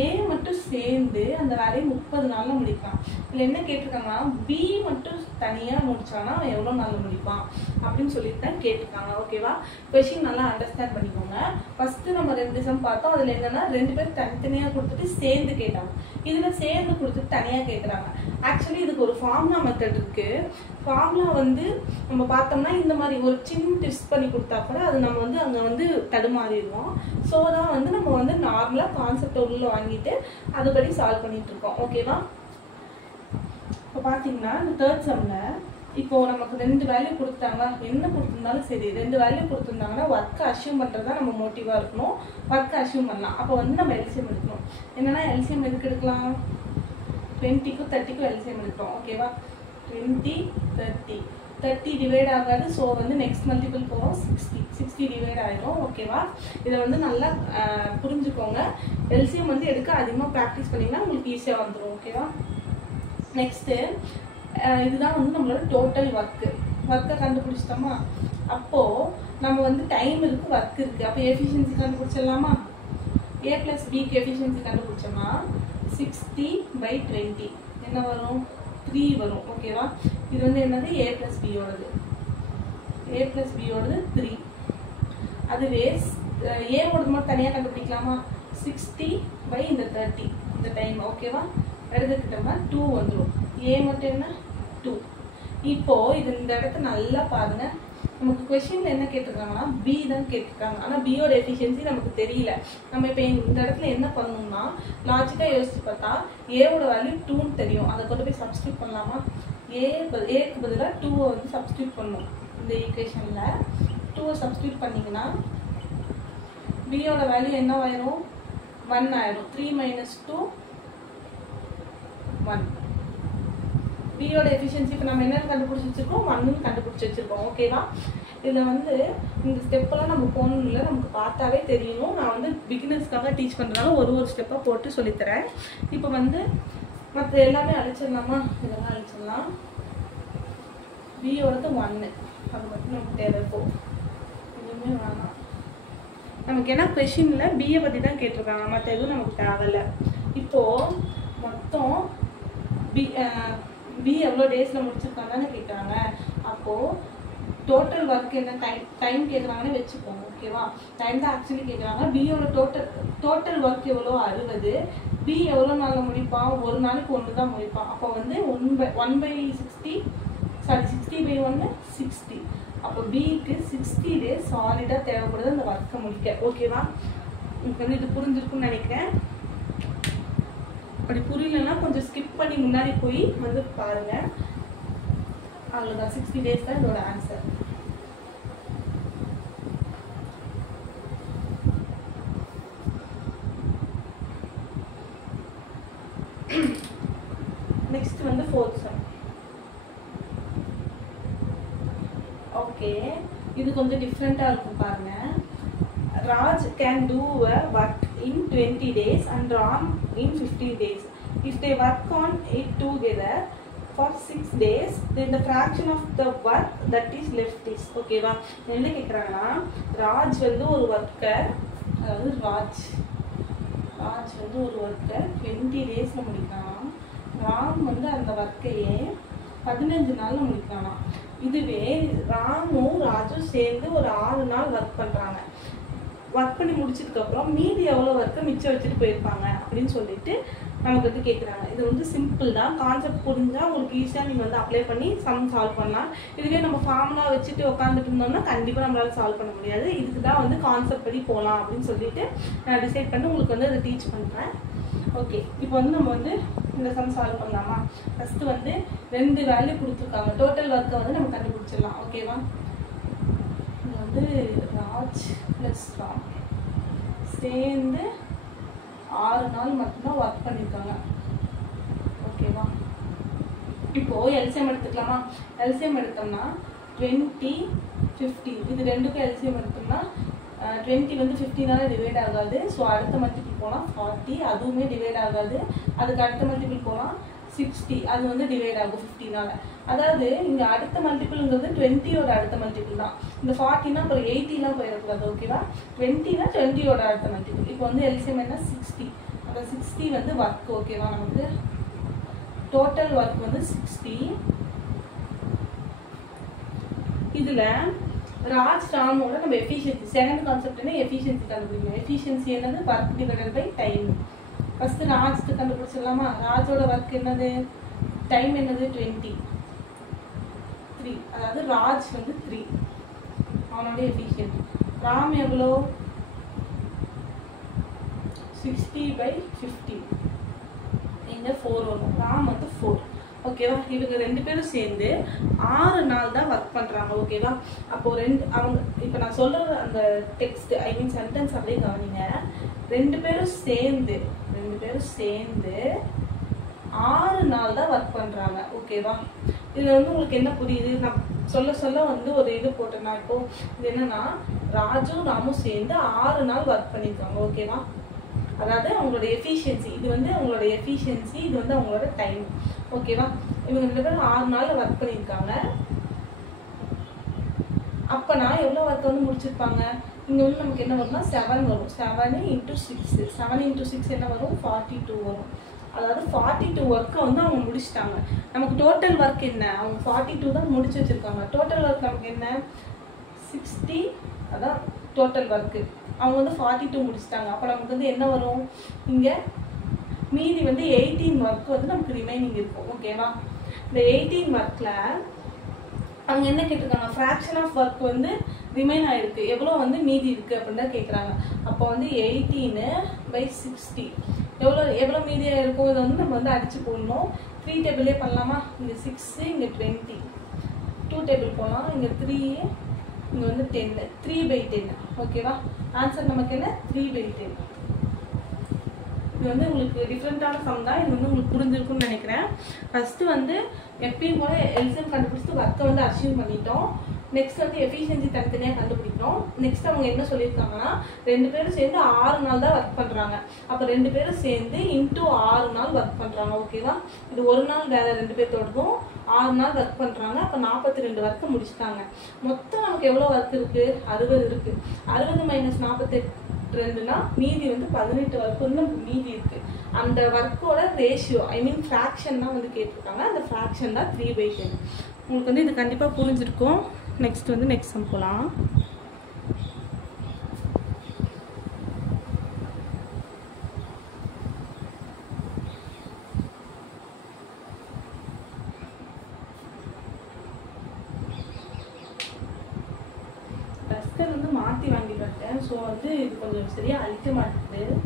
ஏ மட்டும் சேர்ந்து அந்த வேலையை 30 நாளில் முடிக்கலாம். இதில் என்ன கேட்டிருக்காங்கன்னா பி மட்டும் தனியாக முடிச்சானா அவன் எவ்வளோ நாளில் முடிப்பான் அப்படின்னு சொல்லிட்டு தான் கேட்டிருக்காங்க. ஓகேவா? கொஷின் நல்லா அண்டர்ஸ்டாண்ட் பண்ணிக்கோங்க. ஃபஸ்ட்டு நம்ம 2 சம் பார்த்தோம். அதில் என்னன்னா 2 பேர் தனித்தனியாக கொடுத்துட்டு சேர்ந்து கேட்டாங்க. இதில் சேர்ந்து கொடுத்துட்டு தனியாக கேட்குறாங்க. ஆக்சுவலி இதுக்கு ஒரு ஃபார்முலா மெத்தட் இருக்குது. ஃபார்முலா வந்து நம்ம பார்த்தோம்னா இந்த மாதிரி ஒரு சின்ன ட்விஸ்ட் பண்ணி கொடுத்தா கூட அது நம்ம வந்து அங்கே வந்து தடுமாறிடுவோம். ஸோ தான் வந்து நம்ம வந்து நார்மலாக கான்செப்ட் உள்ள வாங்கிட்டு அதுபடி சால்வ் பண்ணிட்டு இருக்கோம். ஓகேவா? இப்போ பார்த்தீங்கன்னா இந்த தேர்ட் சம்மில் இப்போ நமக்கு 2 வேல்யூ கொடுத்தாங்க. என்ன கொடுத்துருந்தாலும் சரி 2 வேல்யூ கொடுத்துருந்தாங்கன்னா ஒர்க்கை அஷ்யூம் பண்ணுறது தான் நம்ம மோட்டிவாக இருக்கணும். ஒர்க்கை அஷ்யூம் பண்ணலாம். அப்போ வந்து நம்ம எல்சிஎம் எடுக்கணும். என்னென்னா எல்சிஎம் எதுக்கு எடுக்கலாம்? 20க்கும் 30க்கும் எல்சிஎம் எடுக்கிறோம். ஓகேவா? 20 30 டிவைட் ஆகாது. ஸோ வந்து நெக்ஸ்ட் மல்டிபிள் போகிறோம் 60 டிவைட் ஆகிடும். ஓகேவா? இதை வந்து நல்லா புரிஞ்சுக்கோங்க. எல்சிஎம் வந்து எடுக்க அதிகமாக ப்ராக்டிஸ் பண்ணிங்கன்னா உங்களுக்கு ஈஸியாக வந்துடும். ஓகேவா? நெக்ஸ்ட்டு இதுதான் வந்து நம்மளோட டோட்டல் ஒர்க்கை கண்டுபிடிச்சிட்டோமா? அப்போது நம்ம வந்து டைம் இருக்குது, ஒர்க் இருக்குது. அப்போ எஃபிஷியன்சி கண்டுபிடிச்சிடலாமா? a plus bக்கு எஃபிஷியன்சி கண்டுபிடிச்சோம்னா 60/20 என்ன வரும்? 3 வரும். ஓகேவா? இது வந்து என்னது? a plus bயோடது 3. அதுவே ஏவோடது மட்டும் தனியாக கண்டுபிடிக்கலாமா? 60/30 இந்த டைம். ஓகேவா? எடுத்துக்கிட்டோம்னா 2 வந்துடும். ஏ மட்டும் என்ன? 2. இப்போ இது இந்த இடத்த நல்லா பாருங்க. நமக்கு கொஸ்டின்ல என்ன கேட்டிருக்காங்கன்னா பி தான் கேட்டிருக்காங்க. ஆனால் பியோட எஃபிஷியன்சி நமக்கு தெரியல. நம்ம இப்போ இந்த இடத்துல என்ன பண்ணணும்னா லாஜிக்காக யோசிச்சு பார்த்தா ஏவோட வேல்யூ 2ன்னு தெரியும். அதை கொண்டு போய் சப்ஸ்டியூட் பண்ணலாமா? ஏக்கு பதிலாக 2வை வந்து சப்ஸ்டியூட் பண்ணணும். இந்த ஈக்குவேஷனில் 2வை சப்ஸ்டியூட் பண்ணிங்கன்னா பியோட வேல்யூ என்ன ஆயிரும்? 1 ஆயிடும். 3 - 2 1. பியோட எஃபிஷியன்சி இப்போ நம்ம என்ன கண்டுபிடிச்சி வச்சிருக்கோம்? 1ன்னு கண்டுபிடிச்சி வச்சிருக்கோம். ஓகேவா? இதில் வந்து இந்த ஸ்டெப்பெல்லாம் நம்ம போகணும் இல்லை, நமக்கு பார்த்தாவே தெரியணும். நான் வந்து பிகினர்ஸ்க்காக டீச் பண்ணுறதுனால ஒரு ஸ்டெப்பாக போட்டு சொல்லித்தரேன். இப்போ வந்து மற்ற எல்லாமே அழிச்சிடலாமா? இதெல்லாம் அழிச்சிடலாம். பியோடது 1 அது மட்டும் நமக்கு தேவை. இப்போ எதுவுமே வேணாம். நமக்கு என்ன கொஷினில் பியை பற்றி தான் கேட்டிருக்காங்க, மற்ற எதுவும் நமக்கு தேவையில்லை. இப்போது மொத்தம் பி எவ்வளோ டேஸில் முடிச்சிருக்காங்கன்னு கேட்குறாங்க. அப்போது டோட்டல் ஒர்க் என்ன டைம் கேட்குறாங்கன்னு வச்சுக்கோங்க. ஓகேவா? டைம் தான் ஆக்சுவலி கேட்குறாங்க. பியோட டோட்டல் ஒர்க் எவ்வளோ? 60. பி எவ்வளோ நாளில் முடிப்பான்? ஒரு நாளைக்கு 1 தான் முடிப்பான். அப்போ வந்து 1/60 60/1 60. அப்போ பிக்கு 60 டேஸ் சாலிடாக தேவைப்படுது அந்த ஒர்க்கை முடிக்க. ஓகேவா? உங்களுக்கு வந்து இது புரிஞ்சிருக்குன்னு நினைக்கிறேன். அப்படி புரியலன்னா கொஞ்சம் ஸ்கிப் பண்ணி முன்னாடி போய் வந்து பாருங்க. அவ்வளோதான். 60 டேஸ் தான் இதோட ஆன்சர். நெக்ஸ்ட் வந்து 4th சம். ஓகே, இது கொஞ்சம் டிஃப்ரெண்ட்டாக இருக்கும் பாருங்க. Raj can do a work in 20 days and Ram in 15 days. If they work on it together for 6 days, then the fraction of the work that is left is. ஓகேவா? என்ன கேட்குறாங்கன்னா ராஜ் வந்து ஒரு ஒர்க்கர், அதாவது ராஜ் வந்து ஒரு ஒர்க்கை 20 டேஸில் முடிக்கலாம். ராம் வந்து அந்த ஒர்க்கையே 15 நாளில் முடிக்கலாம். இதுவே ராமும் ராஜும் சேர்ந்து ஒரு 6 நாள் ஒர்க் பண்ணுறாங்க. ஒர்க் பண்ணி முடிச்சதுக்கப்புறம் மீதி எவ்வளோ ஒர்க்கை மிச்சம் வச்சுட்டு போயிருப்பாங்க அப்படின்னு சொல்லிட்டு நமக்கு வந்து கேட்குறாங்க. இது வந்து சிம்பிள் தான், கான்செப்ட் புரிஞ்சால் உங்களுக்கு ஈஸியாக நீங்கள் வந்து அப்ளை பண்ணி சம் சால்வ் பண்ணலாம். இதுவே நம்ம ஃபார்முலா வச்சுட்டு உட்காந்துட்டு இருந்தோம்னா கண்டிப்பாக நம்மளால சால்வ் பண்ண முடியாது. இதுக்கு தான் வந்து கான்செப்ட் படி போகலாம் அப்படின்னு சொல்லிட்டு நான் டிசைட் பண்ணி உங்களுக்கு வந்து அதை டீச் பண்ணுறேன். ஓகே, இப்போ வந்து நம்ம வந்து இந்த சம் சால்வ் பண்ணலாமா? ஃபஸ்ட்டு வந்து 2 வேல்யூ கொடுத்துருக்காங்க. டோட்டல் ஒர்க்கை வந்து நம்ம கண்டுபிடிச்சிடலாம். ஓகேவா? இது வந்து ராஜ் ப்ளஸ் ராம் சேர்ந்து 6 நாள் மட்டும்தான் ஒர்க் பண்ணியிருக்காங்க. ஓகேவா? இப்போது எல்சிஎம் எடுத்துக்கலாமா? எல்சிஎம் எடுத்தோம்னா 20, 50 இது ரெண்டுக்கும் எல்சிஎம் எடுத்தோம்னா 20 வந்து 15ஆல டிவைட் ஆகாது. ஸோ அடுத்த மல்டிபிள் போனால் 40, அதுவுமே டிவைட் ஆகாது. அதுக்கு அடுத்த மல்டிபிள் போனால் 60, அது வந்து டிவைட் ஆகும் 15ஆல. அதாவது இங்கே அடுத்த மல்டிபிள்ங்கிறது 20யோட அடுத்த மல்டிபிள் தான். இந்த 40னா அப்புறம் 80லாம் போயிடக்கூடாது. ஓகேவா? 20னா 20யோட அடுத்த மல்டிபிள். இப்போ வந்து எல்சிஎம் என்ன 60, அந்த 60 வந்து ஒர்க். ஓகேவா? நமக்கு டோட்டல் ஒர்க் வந்து 60. இதில் ராஜ் ராமோட நம்ம எஃபிஷியன்சி, செகண்ட் கான்செப்ட் என்ன? எஃபிஷியன்சி கண்டுபிடிக்கணும். எஃபிஷியன்சி என்னது? Work divided by time. First ராஜ்க்கு கண்டுபிடிச்சிடலாமா? ராஜோட ஒர்க் என்னது? டைம் என்னது? 23. அதாவது ராஜ் வந்து 3, அவனோட எஃபிஷியன்ட். ராம் எவ்வளோ? 60/50. இங்கே 4 வரும். ராம் வந்து 4. ஓகேவா? இவங்க 2 பேரும் சேர்ந்து 6 நாள் தான் ஒர்க் பண்ணுறாங்க. ஓகேவா? அப்போது அவங்க இப்போ நான் சொல்கிற அந்த டெக்ஸ்ட் ஐ மீன் சென்டென்ஸ் அப்படியே கவனிங்க. 2 பேரும் சேர்ந்து 6 நாள் தான் ஒர்க் பண்ணுறாங்க. ஓகேவா? இதில் வந்து உங்களுக்கு என்ன புரியுது? நான் சொல்ல வந்து ஒரு இது போட்டேன்னா, இப்போது இது என்னன்னா ராஜும் ராமும் சேர்ந்து 6 நாள் ஒர்க் பண்ணியிருக்காங்க. ஓகேவா? அதாவது அவங்களோட எஃபிஷியன்சி, இது வந்து அவங்களோட எஃபிஷியன்சி, இது வந்து அவங்களோட டைம். ஓகேவா? இவங்க 2 பேரும் 6 நாளில் ஒர்க் பண்ணியிருக்காங்க. அப்போனா எவ்வளோ ஒர்க் வந்து முடிச்சிருப்பாங்க? இங்கே வந்து நமக்கு என்ன வரும்னா 7 வரும். 7 × 6, 7 × 6 என்ன வரும்? 42 வரும். அதாவது 42 ஒர்க்கை வந்து அவங்க முடிச்சிட்டாங்க. நமக்கு டோட்டல் ஒர்க் என்ன? அவங்க 42 தான் முடிச்சு வச்சுருக்காங்க. டோட்டல் ஒர்க் நமக்கு என்ன? 60, அதான் டோட்டல் ஒர்க்கு. அவங்க வந்து 42 முடிச்சிட்டாங்க. அப்போ நமக்கு வந்து என்ன வரும்? இங்கே மீதி வந்து 18 ஒர்க் வந்து நமக்கு ரிமைனிங் இருக்கும். ஓகேவா? இந்த 18 ஒர்க்கில் அவங்க என்ன கேட்டிருக்காங்க? ஃப்ராக்ஷன் ஆஃப் ஒர்க் வந்து ரிமைன் ஆகிருக்கு, எவ்வளோ வந்து மீதி இருக்குது அப்படின்னு தான் கேட்குறாங்க. அப்போ வந்து 18/60 எவ்வளோ மீதியாக இருக்கும்? இதை வந்து நம்ம வந்து அடித்து போடணும். 3 டேபிளே பண்ணலாமா? இங்கே 6, இங்கே 20, 2 டேபிள் போகலாம். இங்கே 3, இங்கே வந்து 10, 3/10. ஓகேவா? ஆன்சர் நமக்கு என்ன? 3/10. இது வந்து உங்களுக்கு டிஃப்ரெண்ட்டான சம் தான். இது வந்து உங்களுக்கு புரிஞ்சிருக்கும்னு நினைக்கிறேன். ஃபஸ்ட்டு வந்து எப்பயும் போல எல்சிஎம் கண்டுபிடிச்சிட்டு ஒர்க்கை வந்து அச்சீவ் பண்ணிட்டோம். நெக்ஸ்ட் வந்து எஃபிஷியன்சி தனித்தனியாக கண்டுபிடிக்கணும். நெக்ஸ்ட் அவங்க என்ன சொல்லியிருக்காங்கன்னா 2 பேரும் சேர்ந்து 6 நாள் தான் ஒர்க் பண்ணுறாங்க. அப்போ 2 பேரும் சேர்ந்து × 6 நாள் ஒர்க் பண்ணுறாங்க. ஓகேவா? இது ஒரு நாள் வேலை 2 பேர்த்தோடதும் 6 நாள் ஒர்க் பண்ணுறாங்க. அப்போ 42 ஒர்க்கை முடிச்சிட்டாங்க. மொத்தம் நமக்கு எவ்வளோ ஒர்க் இருக்குது? 60 இருக்குது. 60 - 42னா மீதி வந்து 18 ஒர்க் வந்து நமக்கு மீதி இருக்குது. அந்த ஒர்க்கோட ரேஷியோ ஐ மீன் ஃப்ராக்ஷன் தான் வந்து கேட்டிருக்காங்க. அந்த ஃப்ராக்ஷன் தான் 3/10. உங்களுக்கு வந்து இது கண்டிப்பாக புரிஞ்சிருக்கும். நெக்ஸ்ட் வந்து நெக்ஸ்ட் சம் போகலாம். டஸ்டர் வந்து மாற்றி வாங்கி பார்த்தேன். ஸோ வந்து இது கொஞ்சம் சரியாக அழிக்க மாட்டேங்குது.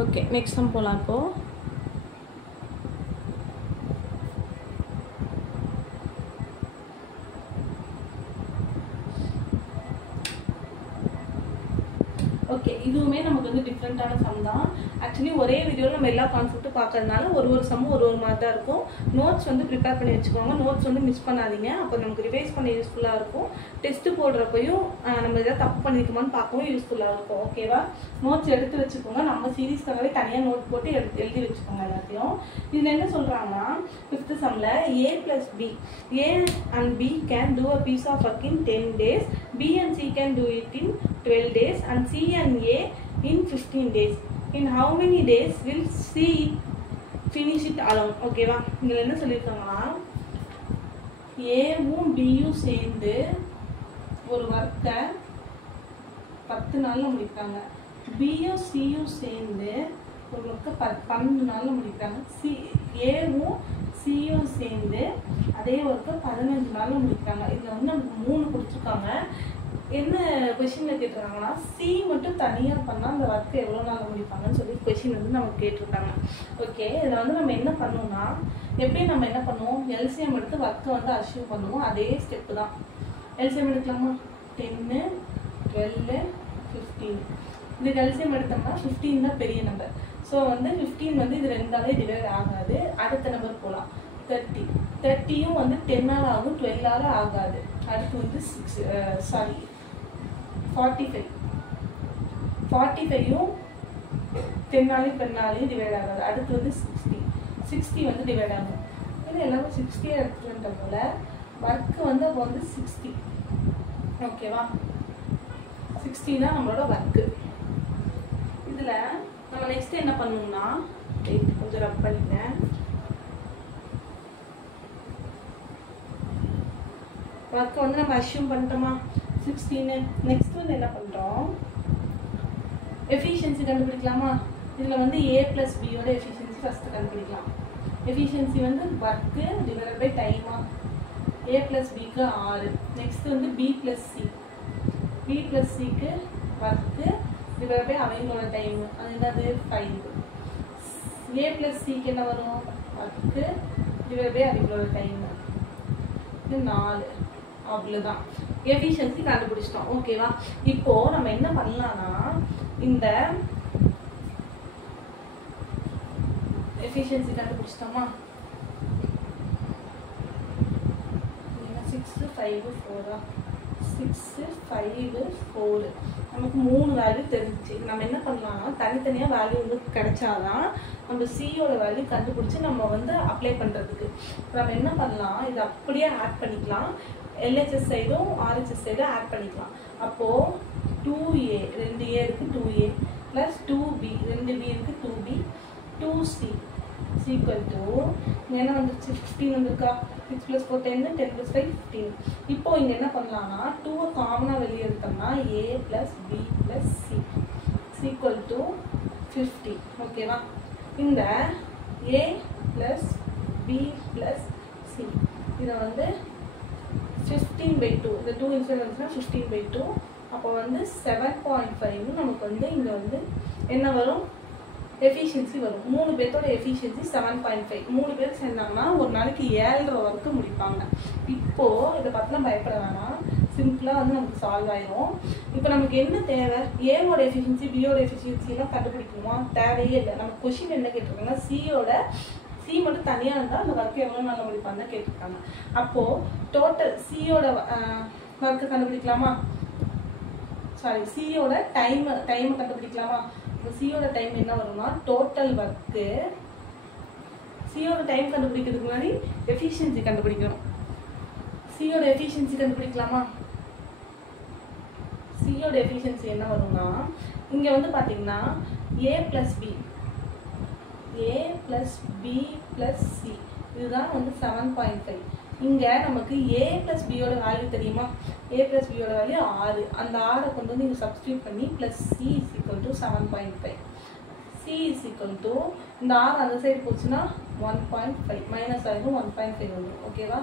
ஓகே, நெக்ஸ்ட் சம் போகலாம். இப்போது ஓகே, இதுவுமே நமக்கு வந்து டிஃப்ரெண்ட்டான சம் தான். ஆக்சுவலி ஒரே வீடியோவில் நம்ம எல்லா கான்செப்ட்டும் பார்க்கறதுனால ஒரு சம்மும் ஒரு மாதிரி தான் இருக்கும். நோட்ஸ் வந்து ப்ரிப்பேர் பண்ணி வச்சுக்கோங்க. நோட்ஸ் வந்து மிஸ் பண்ணாதீங்க. அப்போ நமக்கு ரிவைஸ் பண்ண யூஸ்ஃபுல்லாக இருக்கும். டெஸ்ட்டு போடுறப்பையும் நம்ம எதாவது தப்பு பண்ணியிருக்கோமான்னு பார்க்கவும் யூஸ்ஃபுல்லாக இருக்கும். ஓகேவா? நோட்ஸ் எடுத்து வச்சுக்கோங்க. நம்ம சீரீஸ்க்காகவே தனியாக நோட் போட்டு எழுதி வச்சுக்கோங்க எல்லாத்தையும். இதில் என்ன சொல்கிறாங்கன்னா 5th சம்மில் A + B. A and B can do a piece of work in 10 days. B and C can do it in 12 days and C and A in 15 days. In how many days will C finish it alone? ஓகேவா? இதில் என்ன சொல்லியிருக்காங்கன்னா ஏவும் பியும் சேர்ந்து ஒரு ஒர்க்கை 10 நாளில் முடிப்பாங்க. பியும் சியும் சேர்ந்து ஒரு ஒர்க்கை 12 நாளில் முடிப்பாங்க. ஏவும் சியும் சேர்ந்து அதே ஒர்க்கை 15 நாளில் முடிப்பாங்க. இதில் வந்து நமக்கு 3 கொடுத்துருக்காங்க. என்ன கொஷினில் கேட்டிருக்காங்கன்னா சி மட்டும் தனியாக பண்ணால் அந்த ஒர்க்கை எவ்வளோ நாள் முடிப்பாங்கன்னு சொல்லி கொஷின் வந்து நமக்கு கேட்டிருக்காங்க. ஓகே, இதில் வந்து நம்ம என்ன பண்ணுவோம்னா எப்படி நம்ம என்ன பண்ணுவோம், எல்சிஎம் எடுத்து ஒர்க்கை வந்து அச்சீவ் பண்ணுவோம். அதே ஸ்டெப்பு தான். எல்சிஎம் எடுக்கலாமா? 10, 12, 15. இதுக்கு எல்சிஎம் எடுத்தோம்னா 15 தான் பெரிய நம்பர். ஸோ வந்து 15 வந்து இது 2ஆலே டிவைட் ஆகாது. அடுத்த நம்பர் போகலாம். 30யும் வந்து 10ஆல் ஆகும், 12ஆல் ஆகாது. அடுத்து வந்து 45யும் 10ஆலையும் டிவைட் ஆகாது. அடுத்து வந்து 60 வந்து டிவைட் ஆகும். இது எல்லாமே 60 எடுத்துகிட்ட போல ஒர்க்கு வந்து அப்போ வந்து 60. ஓகேவா? 60 தான் நம்மளோட ஒர்க்கு. இதில் நம்ம நெக்ஸ்ட் என்ன பண்ணணும்னா கொஞ்சம் ரப் பண்ணிட்டேன். ஒர்க்கை வந்து நம்ம அஷ்யூம் பண்ணிட்டோமா 16. நெக்ஸ்ட் வந்து என்ன பண்ணுறோம், எஃபிஷியன்சி கண்டுபிடிக்கலாமா? இதில் வந்து A + Bயோட எஃபிஷியன்சி ஃபஸ்ட்டு கண்டுபிடிக்கலாம். எஃபிஷியன்சி வந்து ஒர்க்கு டிவைட் பை டைமா. A + Bக்கு 6. நெக்ஸ்ட் வந்து B + C. B + Cக்கு ஒர்க்கு டிவைட் பை அவங்களோட டைமு. அது என்னது 5. A + Cக்கு என்ன வரும், ஒர்க்கு டிவைட் பை அவங்களோட டைமு. இது 4. அவ்வளோதான், எஃபிஷியன்சி கண்டுபிடிச்சிட்டோம். ஓகேவா? இப்போ நம்ம என்ன பண்ணலாம்னா இந்த எஃபிஷியன்சி கண்டுபிடிச்சிட்டோமா 6, 5, 4. 6, 5, 4 நமக்கு 3 வேல்யூ தெரிஞ்சிச்சு. நம்ம என்ன பண்ணலாம்னா தனித்தனியாக வேல்யூ வந்து கிடைச்சாதான் நம்ம சியோட வேல்யூ கண்டுபிடிச்சி நம்ம வந்து அப்ளை பண்ணுறதுக்கு. நம்ம என்ன பண்ணலாம், இது அப்படியே ஆட் பண்ணிக்கலாம். எல்ஹெச்எஸ் சைடும் ஆர்ஹெச்எஸ் சைடும் ஆட் பண்ணிக்கலாம். அப்போது 2A 2A இருக்குது 2A ப்ளஸ் 2B 2B இருக்குது 2B 2C ஈக்குவல் டு என்ன வந்துருச்சு 15 வந்துருக்கா. 6 + 4 10, 10 + 5 15. இப்போ இங்கே என்ன பண்ணலாம்னா 2 காமனாக வெளியே எடுத்தோம்னா A + B + C equal to 50. ஓகேவா? இந்த A + B + C இதை வந்து 15/2. இந்த 2 இன்சைட் வந்துச்சுன்னா 15/2. அப்போ வந்து 7.5 நமக்கு வந்து இங்கே வந்து என்ன வரும், எஃபிஷியன்சி வரும். 3 பேர்த்தோட எஃபிஷியன்சி 7.5. 3 பேர் சேர்ந்தாங்கன்னா ஒரு நாளைக்கு 7.5 ஒர்க்கு முடிப்பாங்க. இப்போது இதை பற்றிலாம் பயப்பட வேணாம், சிம்பிளாக வந்து நமக்கு சால்வ் ஆயிடும். இப்போ நமக்கு என்ன தேவை, ஏவோட எஃபிஷியன்சி பியோட எஃபிஷியன்சிலாம் கண்டுபிடிக்கணுமா? தேவையே இல்லை. நம்ம கொஷின் என்ன கேட்டிருக்காங்க, சி மட்டும் தனியாக இருந்தால் அந்த ஒர்க்கு எவ்வளோ நாள் முடிப்பான்னு தான் கேட்டிருக்காங்க. அப்போது டோட்டல் சியோட ஒர்க்கு கண்டுபிடிக்கலாமா? சியோட டைமை கண்டுபிடிக்கலாமா? இப்போ சியோட டைம் என்ன வரும்னா டோட்டல் ஒர்க்கு, சியோட டைம் கண்டுபிடிக்கிறதுக்கு முன்னாடி எஃபிஷியன்சி கண்டுபிடிக்கணும். சியோட எஃபிஷியன்சி கண்டுபிடிக்கலாமா? சியோட எஃபிஷியன்சி என்ன வரும்னா இங்கே வந்து பார்த்தீங்கன்னா A + B + C இதுதான் வந்து 7.5. இங்கே நமக்கு A + Bயோட வேல்யூ தெரியுமா? A + Bயோட வேல்யூ 6. அந்த 6 கொண்டு வந்து இங்கே சப்ஸ்டியூட் பண்ணி ப்ளஸ் C = 7.5. C இந்த 6 அந்த சைடு போச்சுன்னா 1.5 மைனஸ் ஆகிடும், 1.5 வந்துடும். ஓகேவா?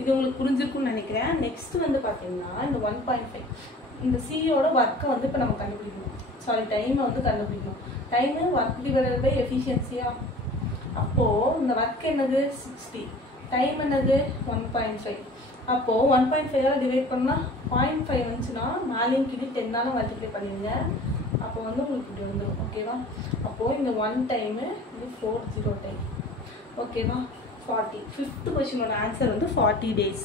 இது உங்களுக்கு புரிஞ்சிருக்கும்னு நினைக்கிறேன். நெக்ஸ்ட் வந்து பார்த்தீங்கன்னா இந்த 1.5 இந்த சியோட ஒர்க்கை வந்து இப்போ நம்ம கண்டுபிடிக்கணும். டைமை வந்து கண்டுபிடிக்கணும். டைமு ஒர்க் டிவைடட் பை எஃபிஷியன்சியா. அப்போது இந்த ஒர்க் என்னது 60, டைம் என்னது 1.5. அப்போது 1.5 டிவைட் பண்ணால் 0.5 வந்துச்சுன்னா மேலேயும் கீழே 10 மல்டிப்ளை பண்ணிடுங்க. அப்போ வந்து உங்களுக்கு இப்படி வந்துடும். ஓகேவா? அப்போது இந்த 1 டைமு இது 4 0 டைம். ஓகேவா? 40. 5th கொஷினோட ஆன்சர் வந்து 40 days.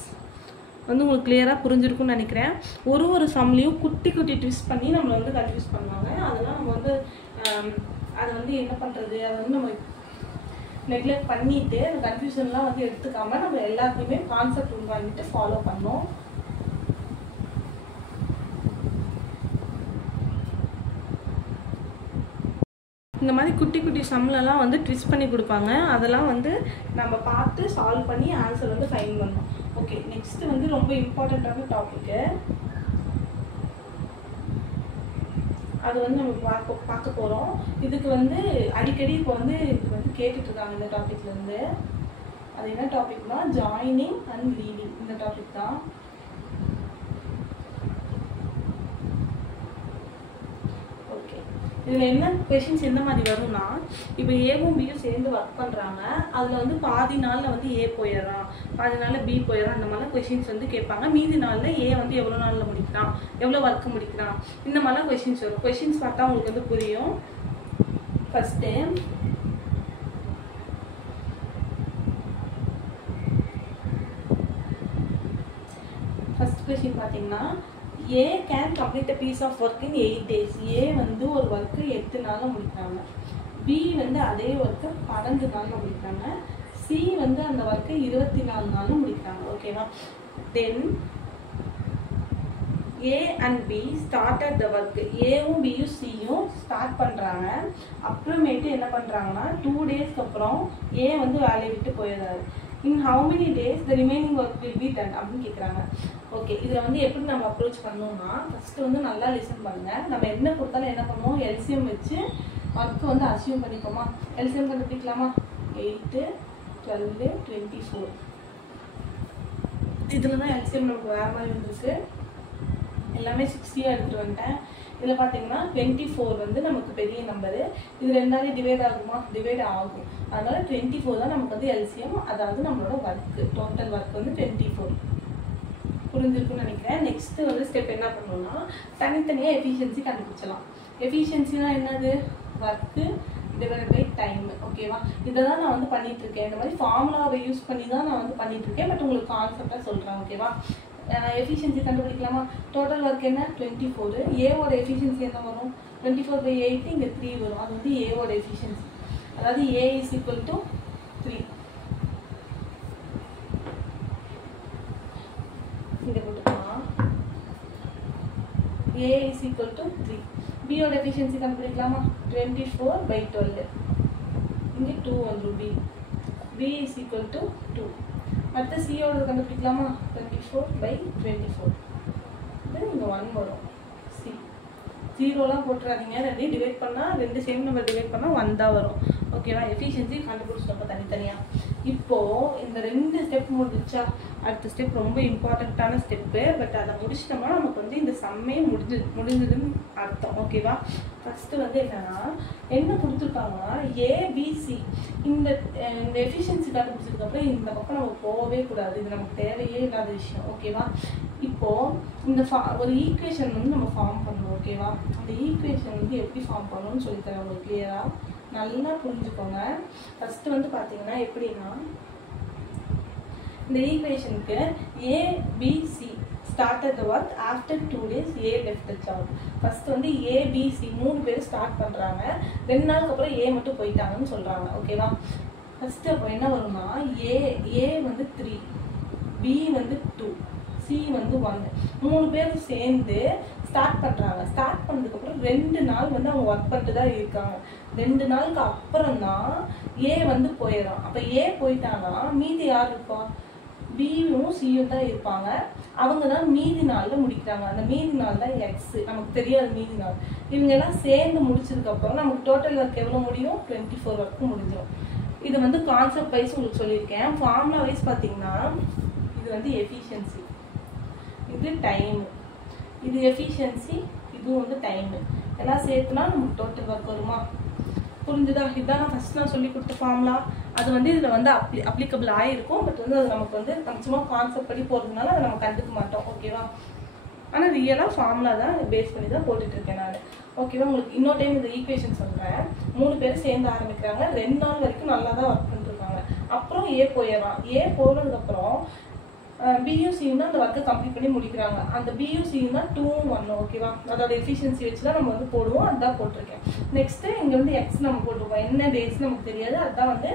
வந்து உங்களுக்கு கிளியராக புரிஞ்சிருக்கும்னு நினைக்கிறேன். ஒரு சம்லேயும் குட்டி ட்விஸ்ட் பண்ணி நம்மளை வந்து கன்ஃபியூஸ் பண்ணுவாங்க. அதெல்லாம் நம்ம வந்து அதை வந்து என்ன பண்ணுறது, அதை வந்து நம்ம நெக்லெக்ட் பண்ணிவிட்டு அந்த கன்ஃபியூஷன்லாம் வந்து எடுத்துக்காமல் நம்ம எல்லாத்தையுமே கான்செப்ட் உள்வாங்கிட்டு ஃபாலோ பண்ணோம். இந்த மாதிரி குட்டி சம்லலாம் வந்து ட்விஸ்ட் பண்ணி கொடுப்பாங்க. அதெல்லாம் வந்து நம்ம பார்த்து சால்வ் பண்ணி ஆன்சர் வந்து ஃபைன் பண்ணணும். ஓகே, நெக்ஸ்ட்டு வந்து ரொம்ப இம்பார்ட்டண்ட்டான டாப்பிக்கு. அது வந்து நம்ம பார்க்க போகிறோம். இதுக்கு வந்து அடிக்கடி இப்போ வந்து இது வந்து கேட்டுட்ருக்காங்க இந்த டாப்பிக்லேருந்து. அது என்ன டாபிக்னா ஜாயினிங் அண்ட் லீவிங். இந்த டாபிக் தான். ஓகே, இதில் என்ன கொஷின்ஸ் எந்த மாதிரி வரும்னா, இப்போ ஏவும் பியும் சேர்ந்து ஒர்க் பண்ணுறாங்க. அதில் வந்து பாதி நாளில் வந்து ஏ போயிடுறான், பாதி நாளில் பி போயிடறான். அந்த மாதிரிலாம் கொஷின்ஸ் வந்து கேட்பாங்க. மீதி நாளில் ஏ வந்து எவ்வளோ நாளில் முடிக்கிறான், எவ்வளோ ஒர்க்கு முடிக்கிறான், இந்த மாதிரிலாம் கொஷின்ஸ் வரும். கொஷின்ஸ் பார்த்தா உங்களுக்கு வந்து புரியும். ஃபஸ்ட்டு கொஷின் பார்த்தீங்கன்னா, A can complete a piece of work in 8 days. A வந்து ஒரு ஒர்க்கு 8 நாளில் முடிக்கிறாங்க. பி வந்து அதே ஒர்க்கை 12 நாளில் முடிக்கிறாங்க. சி வந்து அந்த ஒர்க்கை 24 நாளில் முடிக்கிறாங்க. ஓகேவா? Then A and B started the work. ஏவும் பியும் சியும் ஸ்டார்ட் பண்ணுறாங்க. அப்புறமேட்டு என்ன பண்ணுறாங்கன்னா 2 daysக்கு அப்புறம் ஏ வந்து வேலையை விட்டு போயிடுறாரு. In how many days the remaining work will be done அப்படின்னு கேட்குறாங்க. ஓகே, இதில் வந்து எப்படி நம்ம அப்ரோச் பண்ணோம்னா, ஃபஸ்ட்டு வந்து நல்லா லிசன் பண்ணுங்கள். நம்ம என்ன கொடுத்தாலும் என்ன பண்ணுவோம், எல்சிஎம் வச்சு ஒர்க்கு வந்து அசியூம் பண்ணிப்போமா. எல்சிஎம் கண்டுபிடிக்கலாமா? 8 12 24. இதில் தான் எல்சிஎம் நமக்கு வேறு மாதிரி வந்துருக்கு. எல்லாமே 60 எடுத்துகிட்டு வந்துட்டேன். இதில் பார்த்தீங்கன்னா 24 வந்து நமக்கு பெரிய நம்பரு. இது ரெண்டாலே டிவைட் ஆகுமா? டிவைட் ஆகும். அதனால் 24 தான் நமக்கு வந்து எல்சிஎம். அதாவது நம்மளோட ஒர்க்கு, டோட்டல் ஒர்க் வந்து 24. புரிஞ்சிருக்குன்னு நினைக்கிறேன். நெக்ஸ்ட்டு வந்து ஸ்டெப் என்ன பண்ணணும்னா, தனித்தனியாக எஃபிஷியன்சி கண்டுபிடிச்சலாம். எஃபிஷியன்சினா என்னது? Work divide by time. ஓகேவா? இதை தான் நான் வந்து பண்ணிகிட்ருக்கேன். இந்த மாதிரி ஃபார்முலாவை யூஸ் பண்ணி தான் நான் வந்து பண்ணிகிட்ருக்கேன். பட் உங்களுக்கு கான்செப்டாக சொல்கிறேன். ஓகேவா? எஃபிஷியன்சி கண்டுபிடிக்கலாமா? டோட்டல் ஒர்க் என்ன? 24. ஏவோட எஃபிஷியன்சி என்ன வரும்? 24/8. இங்கே 3 வரும். அது வந்து ஏவோட எஃபிஷியன்சி. அதாவது ஏ இஸ் ஈக்குவல் டு 3. இங்கே போட்டுக்கலாம். A is equal to 3. பியோட எஃபிஷியன்சி கண்டுபிடிக்கலாமா? 24/12. இங்கே 2 வந்துடும். B is equal to 2. அடுத்து சியோட கண்டுபிடிக்கலாமா? 24/24. இங்கே 1 வரும். சி 0லாம் போட்டுறாதீங்க. 2 டிவைட் பண்ணால் 2 சேம் நம்பர் டிவைட் பண்ணால் 1 தான் வரும். ஓகேவா? எஃபிஷியன்சி கண்டுபிடிச்சிட்டோம் தனித்தனியாக. இப்போது இந்த 2 ஸ்டெப் முடிஞ்சா அடுத்த ஸ்டெப் ரொம்ப இம்பார்ட்டண்ட்டான ஸ்டெப்பு. பட் அதை முடிச்சிட்டோம்னா நமக்கு வந்து இந்த சம்மே முடிஞ்சதுன்னு அர்த்தம். ஓகேவா? ஃபஸ்ட்டு வந்து என்னன்னா, என்ன கொடுத்துருக்காங்கன்னா ஏபிசி. இந்த எஃபிஷியன்சி கண்டுபிடிச்சதுக்கப்புறம் இந்த பக்கம் நம்ம போகவே கூடாது. இது நமக்கு தேவையே இல்லாத விஷயம். ஓகேவா? இப்போது இந்த ஒரு ஈக்குவேஷன் வந்து நம்ம ஃபார்ம் பண்ணணும். ஓகேவா? அந்த ஈக்குவேஷன் வந்து எப்படி ஃபார்ம் பண்ணணும்னு சொல்லித்தரேன் உங்களுக்கு கிளியராக. நல்லா புரிஞ்சுக்கோங்க. ஃபஸ்ட்டு வந்து பார்த்தீங்கன்னா எப்படின்னா, இந்த ஈக்குவேஷனுக்கு ABC started the work after 2 days A left the job. First வந்து ஏபிசி 3 பேர் ஸ்டார்ட் பண்ணுறாங்க. 2 நாளுக்கு அப்புறம் ஏ மட்டும் போயிட்டாங்கன்னு சொல்கிறாங்க. ஓகேவா? ஃபஸ்ட்டு அப்போ என்ன வரும்னா, ஏ வந்து 3, பி வந்து 2, சி வந்து 1. 3 பேர் சேர்ந்து ஸ்டார்ட் பண்ணுறாங்க. ஸ்டார்ட் பண்ணதுக்கப்புறம் 2 நாள் வந்து அவங்க ஒர்க் பண்ணிட்டு தான் இருக்காங்க. 2 நாளுக்கு அப்புறம் தான் ஏ வந்து போயிடறான். அப்போ ஏ போயிட்டாங்கன்னா மீதி யார் இருப்பா? பியும் சியும் தான் இருப்பாங்க. அவங்க தான் மீதி நாளில் முடிக்கிறாங்க. அந்த மீதி நாள் தான் எக்ஸ். நமக்கு தெரியாது மீதி நாள். இவங்க எல்லாம் சேர்ந்து முடிச்சதுக்கப்புறம் நமக்கு டோட்டல் ஒர்க் எவ்வளோ முடியும்? 24 ஒர்க்கு முடிஞ்சிடும். இது வந்து கான்செப்ட் வைஸ் உங்களுக்கு சொல்லியிருக்கேன். ஃபார்முலா வைஸ் பார்த்தீங்கன்னா இது வந்து எஃபிஷியன்சி, இது டைமு, இது எஃபிஷியன்சி, இதுவும் வந்து டைமு. எல்லாம் சேர்த்துனா நமக்கு டோட்டல் ஒர்க் வருமா? புரிஞ்சுதா? இதுதான் ஃபஸ்ட் நான் சொல்லி கொடுத்த ஃபார்முலா. அது வந்து இதில் வந்து அப்ளிகபிள் ஆகிருக்கும். பட் வந்து அது நமக்கு வந்து நம்ம சும்மா கான்செப்ட் படி போகிறதுனால அதை நம்ம கண்டுக்க மாட்டோம். ஓகேவா? ஆனால் ரியலாக ஃபார்முலா தான் பேஸ் பண்ணி தான் போட்டுட்ருக்கேன் நான். ஓகேவா? உங்களுக்கு இன்னொரு டைம் இந்த ஈக்குவேஷன் சொல்கிறேன். 3 பேர் சேர்ந்து ஆரம்பிக்கிறாங்க. 2 நாள் வரைக்கும் நல்லா தான் ஒர்க் பண்ணிருக்காங்க. அப்புறம் ஏ போயிடலாம். ஏ போனதுக்கப்புறம் பியூசியும் தான் அந்த ஒர்க்கை கம்ப்ளீட் பண்ணி முடிக்கிறாங்க. அந்த பியூசியும் தான் 2 1. ஓகேவா? அதோட எஃபிஷியன்சி வச்சு தான் நம்ம வந்து போடுவோம். அதுதான் போட்டிருக்கேன். நெக்ஸ்ட்டு இங்கே வந்து எக்ஸ் நம்ம போட்டிருக்கோம். என்ன டேஸ் நமக்கு தெரியாது. அதுதான் வந்து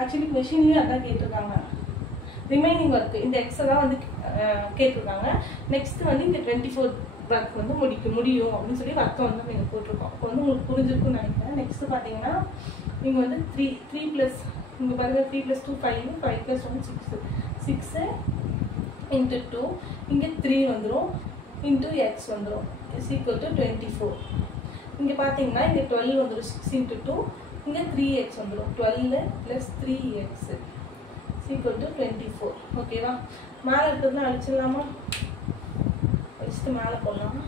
ஆக்சுவலி கொஷின்லேயும் அதான் கேட்டிருக்காங்க. ரிமைனிங் ஒர்க் இந்த எக்ஸை தான் வந்து கேட்டிருக்காங்க. நெக்ஸ்ட் வந்து இந்த 24 ஒர்க் வந்து முடியும் அப்படின்னு சொல்லி ஒர்க்கை வந்து நீங்கள் போட்டிருக்கோம். இப்போ வந்து உங்களுக்கு புரிஞ்சிருக்குன்னு நினைக்கிறேன். நெக்ஸ்ட் பார்த்தீங்கன்னா இங்கே வந்து 3 ப்ளஸ் இங்கே பாருங்க 3 + 2 5 5 + 1 6 × 2 இங்கே 3 வந்துடும் இன்ட்டு எக்ஸ் வந்துடும் = 24. இங்கே பார்த்தீங்கன்னா இங்கே 12 வந்துடும் 6 × 2 இங்கே 3x வந்துடும் 12 + 3x = 24. ஓகேவா? மேலே இருக்கிறதுலாம் அழிச்சிடலாமா? அழிச்சிட்டு மேலே போடலாம்.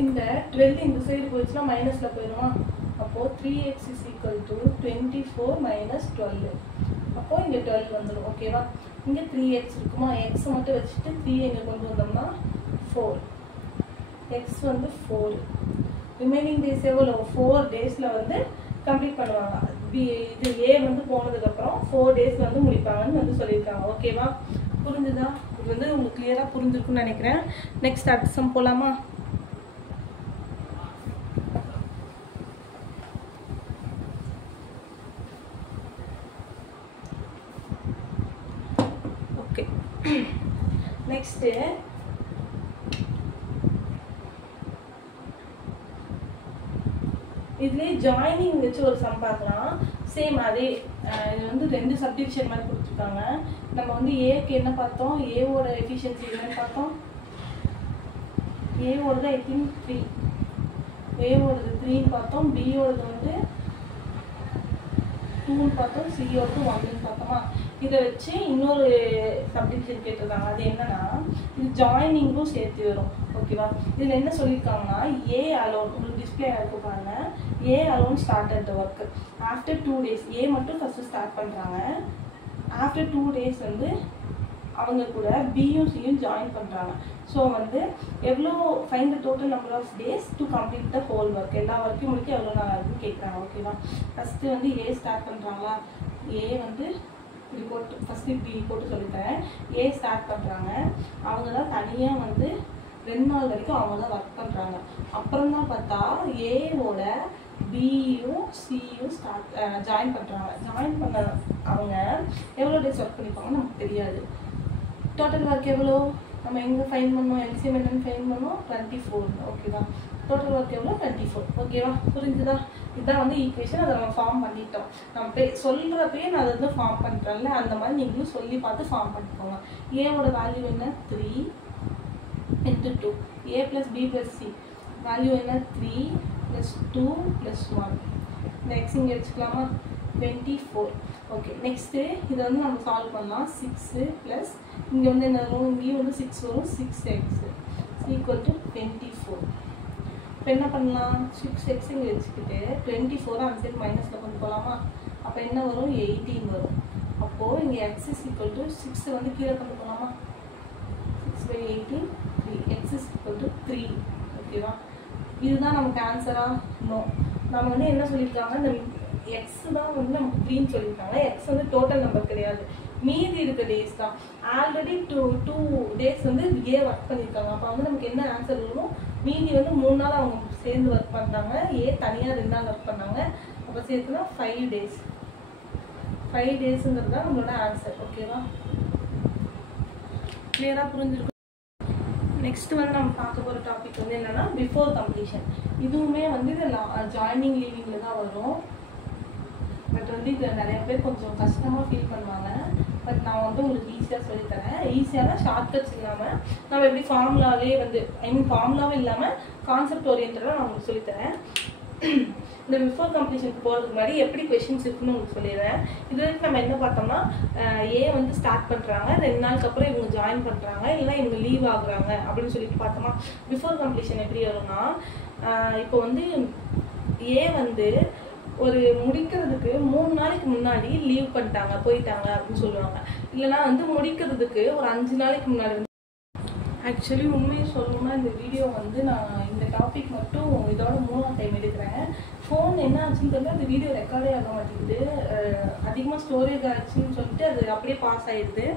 இந்த 12 இந்த சைடு போயிடுச்சுன்னா மைனஸில் போயிடுமா? அப்போது 3x = 24 - 12. அப்போது இங்கே 12 வந்துடும். ஓகேவா? இங்கே 3x இருக்குமா? எக்ஸை மட்டும் வச்சுட்டு 3 எங்கே கொண்டு வந்தோம்னா 4. எக்ஸ் வந்து 4. ரிமைனிங் டேஸ் எவ்வளோ? 4 டேஸில் வந்து கம்ப்ளீட் பண்ணுவாங்க. இது ஏ வந்து போனதுக்கப்புறம் 4 டேஸில் வந்து முடிப்பாங்கன்னு வந்து சொல்லியிருக்காங்க. ஓகேவா? புரிஞ்சுதா? இது வந்து உங்களுக்கு கிளியராக புரிஞ்சிருக்குன்னு நினைக்கிறேன். நெக்ஸ்ட் அடுத்த சம் போகலாமா? ஓகே, நெக்ஸ்ட்டு இதுலேயே ஜாயினிங் வச்சு ஒரு சம் பார்க்கலாம். சேம் அதே இது வந்து 2 சப்டிவிஷன் மாதிரி கொடுத்துருக்காங்க. நம்ம வந்து ஏக்கு என்ன பார்த்தோம்? ஏவோட எஃபிஷியன்சி என்னன்னு பார்த்தோம். ஏவோடது ஐ திங்க் 3, ஏவோடது 3ன்னு பார்த்தோம். பியோடது வந்து 2ன்னு பார்த்தோம். சியோடது 1ன்னு பார்த்தோமா? இதை வச்சு இன்னொரு சப்டிவிஷன் கேட்டிருக்காங்க. அது என்னன்னா இது ஜாயினிங்கும் சேர்த்து வரும். ஓகேவா? இதில் என்ன சொல்லியிருக்காங்கன்னா ஏ அலோன் உங்களுக்கு டிஸ்பிளே ஆகிருக்கு பாருங்க. ஏ alone start the work after 2 days. ஏ மட்டும் ஃபஸ்ட்டு ஸ்டார்ட் பண்ணுறாங்க. ஆஃப்டர் 2 days வந்து அவங்க கூட பியும் சியும் ஜாயின் பண்ணுறாங்க. ஸோ வந்து எவ்வளோ find the total number of days to complete the whole work. எல்லா ஒர்க்கையும் முடிக்க எவ்வளோ நாள் ஆகுதுன்னு கேட்குறாங்க. ஓகேவா? ஃபஸ்ட்டு வந்து ஏ ஸ்டார்ட் பண்ணுறாங்களா? ஏ வந்து இப்படி போட்டு ஃபஸ்ட்டு இப்படி போட்டு சொல்லித்தரேன். ஏ ஸ்டார்ட் பண்ணுறாங்க. அவங்க தான் தனியாக வந்து 2 நாள் வரைக்கும் அவங்க தான் ஒர்க் பண்ணுறாங்க. அப்புறம் தான் பார்த்தா ஏவோட பியும் சியும் ஜாயின் பண்ணுறாங்க. ஜாயின் பண்ண அவங்க எவ்வளோ டேஸ் ஒர்க் பண்ணிப்பாங்கன்னு நமக்கு தெரியாது. டோட்டல் ஒர்க் எவ்வளோ? நம்ம எங்கே ஃபைன் பண்ணோம்? எல்சிஎம் என்னன்னு ஃபைன் பண்ணோம்? 24. ஓகேவா? டோட்டல் ஒர்க் எவ்வளோ? 24. ஓகேவா? புரிஞ்சுதா? இதுதான் வந்து ஈக்குவேஷன். அதை நம்ம ஃபார்ம் பண்ணிட்டோம். நம்ம சொல்கிறப்பயே நான் அதை வந்து ஃபார்ம் பண்ணுறேன்ல, அந்த மாதிரி நீங்களும் சொல்லி பார்த்து ஃபார்ம் பண்ணிக்கோங்க. ஏவோட வேல்யூ என்ன? 3 × 2. A + B + C வேல்யூ என்ன? 3 + 2 + 1. இந்த எக்ஸ் இங்கே வச்சுக்கலாமா? 24. ஓகே, நெக்ஸ்ட்டு இதை வந்து நம்ம சால்வ் பண்ணலாம். 6 ப்ளஸ் இங்கே வந்து என்ன வரும்? இங்கேயும் வந்து 6 வரும். 6x = 24. இப்போ என்ன பண்ணலாம்? 6x இங்கே வச்சுக்கிட்டு 24 அந்த சைடு மைனஸில் கொண்டு போகலாமா? அப்போ என்ன வரும்? 18 வரும். அப்போது இங்கே x = 6 வந்து கீழே கொண்டு போகலாமா? 6/18 3. x = 3. ஓகேவா? இதுதான் நமக்கு ஆன்சரா? நோ. நம்ம வந்து என்ன சொல்லியிருக்காங்க? இந்த எக்ஸ் தான் வந்து நமக்கு 3ன்னு சொல்லியிருக்காங்க. எக்ஸ் வந்து டோட்டல் நம்பர் கிடையாது, மீதி இருக்க டேஸ் தான். ஆல்ரெடி 2 days வந்து ஏ ஒர்க் பண்ணியிருக்காங்க. அப்போ வந்து நமக்கு என்ன ஆன்சர் வரும்? மீதி வந்து 3 நாள் அவங்க சேர்ந்து ஒர்க் பண்ணுறாங்க. ஏ தனியாக 2 நாள் ஒர்க் பண்ணாங்க. அப்போ சேர்த்துனா 5 days. 5 daysங்கிறது தான் நம்மளோட ஆன்சர். ஓகேவா? கிளியராக புரிஞ்சிருக்கும். நெக்ஸ்ட் வந்து நம்ம பார்க்க போகிற டாபிக் வந்து என்னன்னா பிஃபோர் கம்ப்ளீஷன். இதுவுமே வந்து இது ஜாயினிங் லீவிங்கில் தான் வரும். பட் வந்து இது நிறைய பேர் கொஞ்சம் கஷ்டமாக ஃபீல் பண்ணுவாங்க. பட் நான் வந்து உங்களுக்கு ஈஸியாக சொல்லித்தரேன். ஈஸியான ஷார்ட்கட்ஸ் இல்லாமல் நம்ம எப்படி ஃபார்முலாவே வந்து ஃபார்முலாவும் இல்லாமல் கான்செப்ட் ஓரியன்டாக நான் உங்களுக்கு சொல்லித்தரேன். இந்த பிஃபோர் கம்ப்ளீஷனுக்கு போகிறதுக்கு முன்னாடி எப்படி கொஷின்ஸ் இருக்குன்னு உங்களுக்கு சொல்லிடுறேன். இது வரைக்கும் நம்ம என்ன பார்த்தோம்னா ஏ வந்து ஸ்டார்ட் பண்ணுறாங்க, 2 நாளுக்கு அப்புறம் இவங்க ஜாயின் பண்ணுறாங்க, இல்லைனா இவங்க லீவ் ஆகுறாங்க அப்படின்னு சொல்லிட்டு பார்த்தோமா. பிஃபோர் கம்ப்ளீஷன் எப்படி வரும்னா இப்போ வந்து ஏ வந்து ஒரு முடிக்கிறதுக்கு 3 நாளைக்கு முன்னாடி லீவ் பண்ணிட்டாங்க, போயிட்டாங்க அப்படின்னு சொல்லுவாங்க. இல்லைனா வந்து முடிக்கிறதுக்கு ஒரு 5 நாளைக்கு முன்னாடி. ஆக்சுவலி உண்மையை சொல்லணும்னா இந்த வீடியோ வந்து நான் இந்த டாபிக் மட்டும் இதோட 3ஆவது டைம் எடுக்கிறேன். ஃபோன் என்ன ஆச்சுன்னு தெரியல, அந்த வீடியோ ரெக்கார்டே ஆக மாட்டேங்குது, அதிகமாக ஸ்டோரேஜ் ஆச்சுன்னு சொல்லிட்டு அது அப்படியே பாஸ் ஆகிடுது.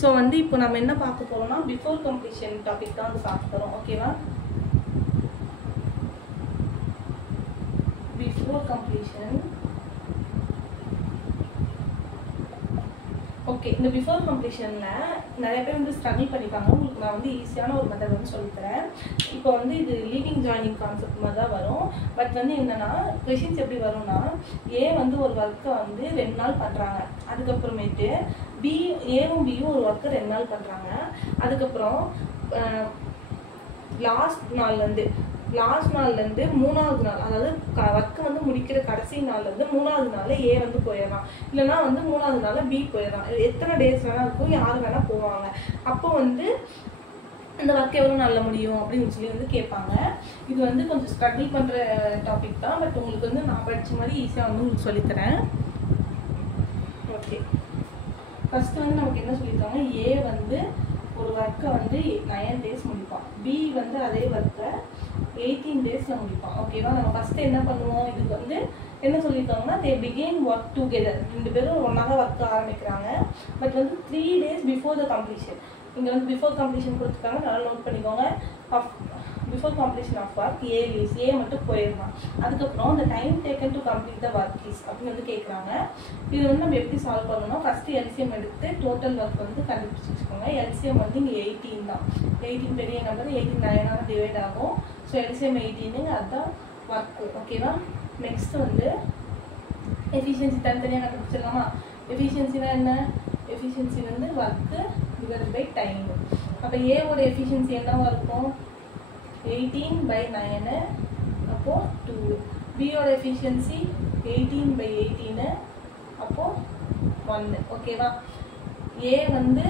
ஸோ வந்து இப்போ நம்ம என்ன பார்க்க போகிறோம்னா பிஃபோர் கம்ப்ளீஷன் டாபிக் தான் வந்து பார்க்க போகிறோம். ஓகேவா? Before completion. ஓகே, இந்த பிஃபோர் கம்ப்ளீஷனில் நிறைய பேர் வந்து ஸ்ட்ரகிள் பண்ணிப்பாங்க. உங்களுக்கு நான் வந்து ஈஸியான ஒரு மெத்தட் வந்து சொல்லித்தரேன். இப்போ வந்து இது லீவிங் ஜாயினிங் கான்செப்ட் மாதிரி தான் வரும். பட் வந்து என்னென்னா கொஷின்ஸ் எப்படி வரும்னா ஏ வந்து ஒரு ஒர்க்கை வந்து 2 நாள் பண்ணுறாங்க, அதுக்கப்புறமேட்டு ஏவும் பியும் ஒரு ஒர்க்கை 2 நாள் பண்ணுறாங்க, அதுக்கப்புறம் லாஸ்ட் நாள்லேருந்து 3ஆவது நாள், அதாவது ஒர்க்கு வந்து முடிக்கிற கடைசி நாள்லேருந்து 3ஆவது நாள் ஏ வந்து போயிடலாம், இல்லைனா வந்து 3ஆவது நாள் பி போயிடலாம். எத்தனை டேஸ் வேணால் இருக்கும், யார் வேணால் போவாங்க. அப்போ வந்து இந்த ஒர்க் எவ்வளோ நாளில் முடியும் அப்படின்னு சொல்லி வந்து கேட்பாங்க. இது வந்து கொஞ்சம் ஸ்ட்ரகிள் பண்ணுற டாபிக் தான். பட் உங்களுக்கு வந்து நான் படித்த மாதிரி ஈஸியாக வந்து உங்களுக்கு சொல்லித்தரேன். ஓகே, ஃபஸ்ட்டு வந்து நமக்கு என்ன சொல்லியிருக்காங்க, ஏ வந்து ஒரு ஒர்க்கை வந்து 9 டேஸ் முடிப்பான், பி வந்து அதே ஒர்க்கை 18 டேஸில் முடிப்பான். ஓகேவா? நம்ம ஃபஸ்ட்டு என்ன பண்ணுவோம், இதுக்கு வந்து என்ன சொல்லியிருக்காங்கன்னா தே பிகின் ஒர்க் டுகெதர், 2 பேரும் ஒன்றா தான் ஒர்க் ஆரம்பிக்கிறாங்க. பட் வந்து 3 days பிஃபோர் த கம்ப்ளீஷன். இங்கே வந்து பிஃபோர் கம்ப்ளீஷன் கொடுத்துருக்காங்க, நல்லா நோட் பண்ணிக்கோங்க. Before completion of work A leaves, A மட்டும் போயிடலாம். அதுக்கப்புறம் இந்த time taken to complete the work is அப்படின்னு வந்து கேட்குறாங்க. இது வந்து நம்ம எப்படி சால்வ் பண்ணணும்னா ஃபஸ்ட்டு எல்சிஎம் எடுத்து டோட்டல் ஒர்க் வந்து கண்டுபிடிச்சி வச்சுக்கோங்க. எல்சிஎம் வந்து இங்கே 18 தான். 18 பெரிய நம்பர், 18 9ஆக டிவைட் ஆகும். ஸோ எல்சிஎம் 18, அதுதான் ஒர்க்கு. ஓகேவா? நெக்ஸ்ட் வந்து எஃபிஷியன்சி தனித்தனியாக கண்டுபிடிச்சிடலாமா? எஃபிஷியன்சினா என்ன? எஃபிஷியன்சி வந்து ஒர்க்கு டிவைட் பை டைம். அப்போ ஏவோட எஃபிஷியன்சி என்னவாக இருக்கும்? 18/9, அப்போது 2. பியோட எஃபிஷியன்சி 18/18, அப்போது 1. ஓகேவா? ஏ வந்து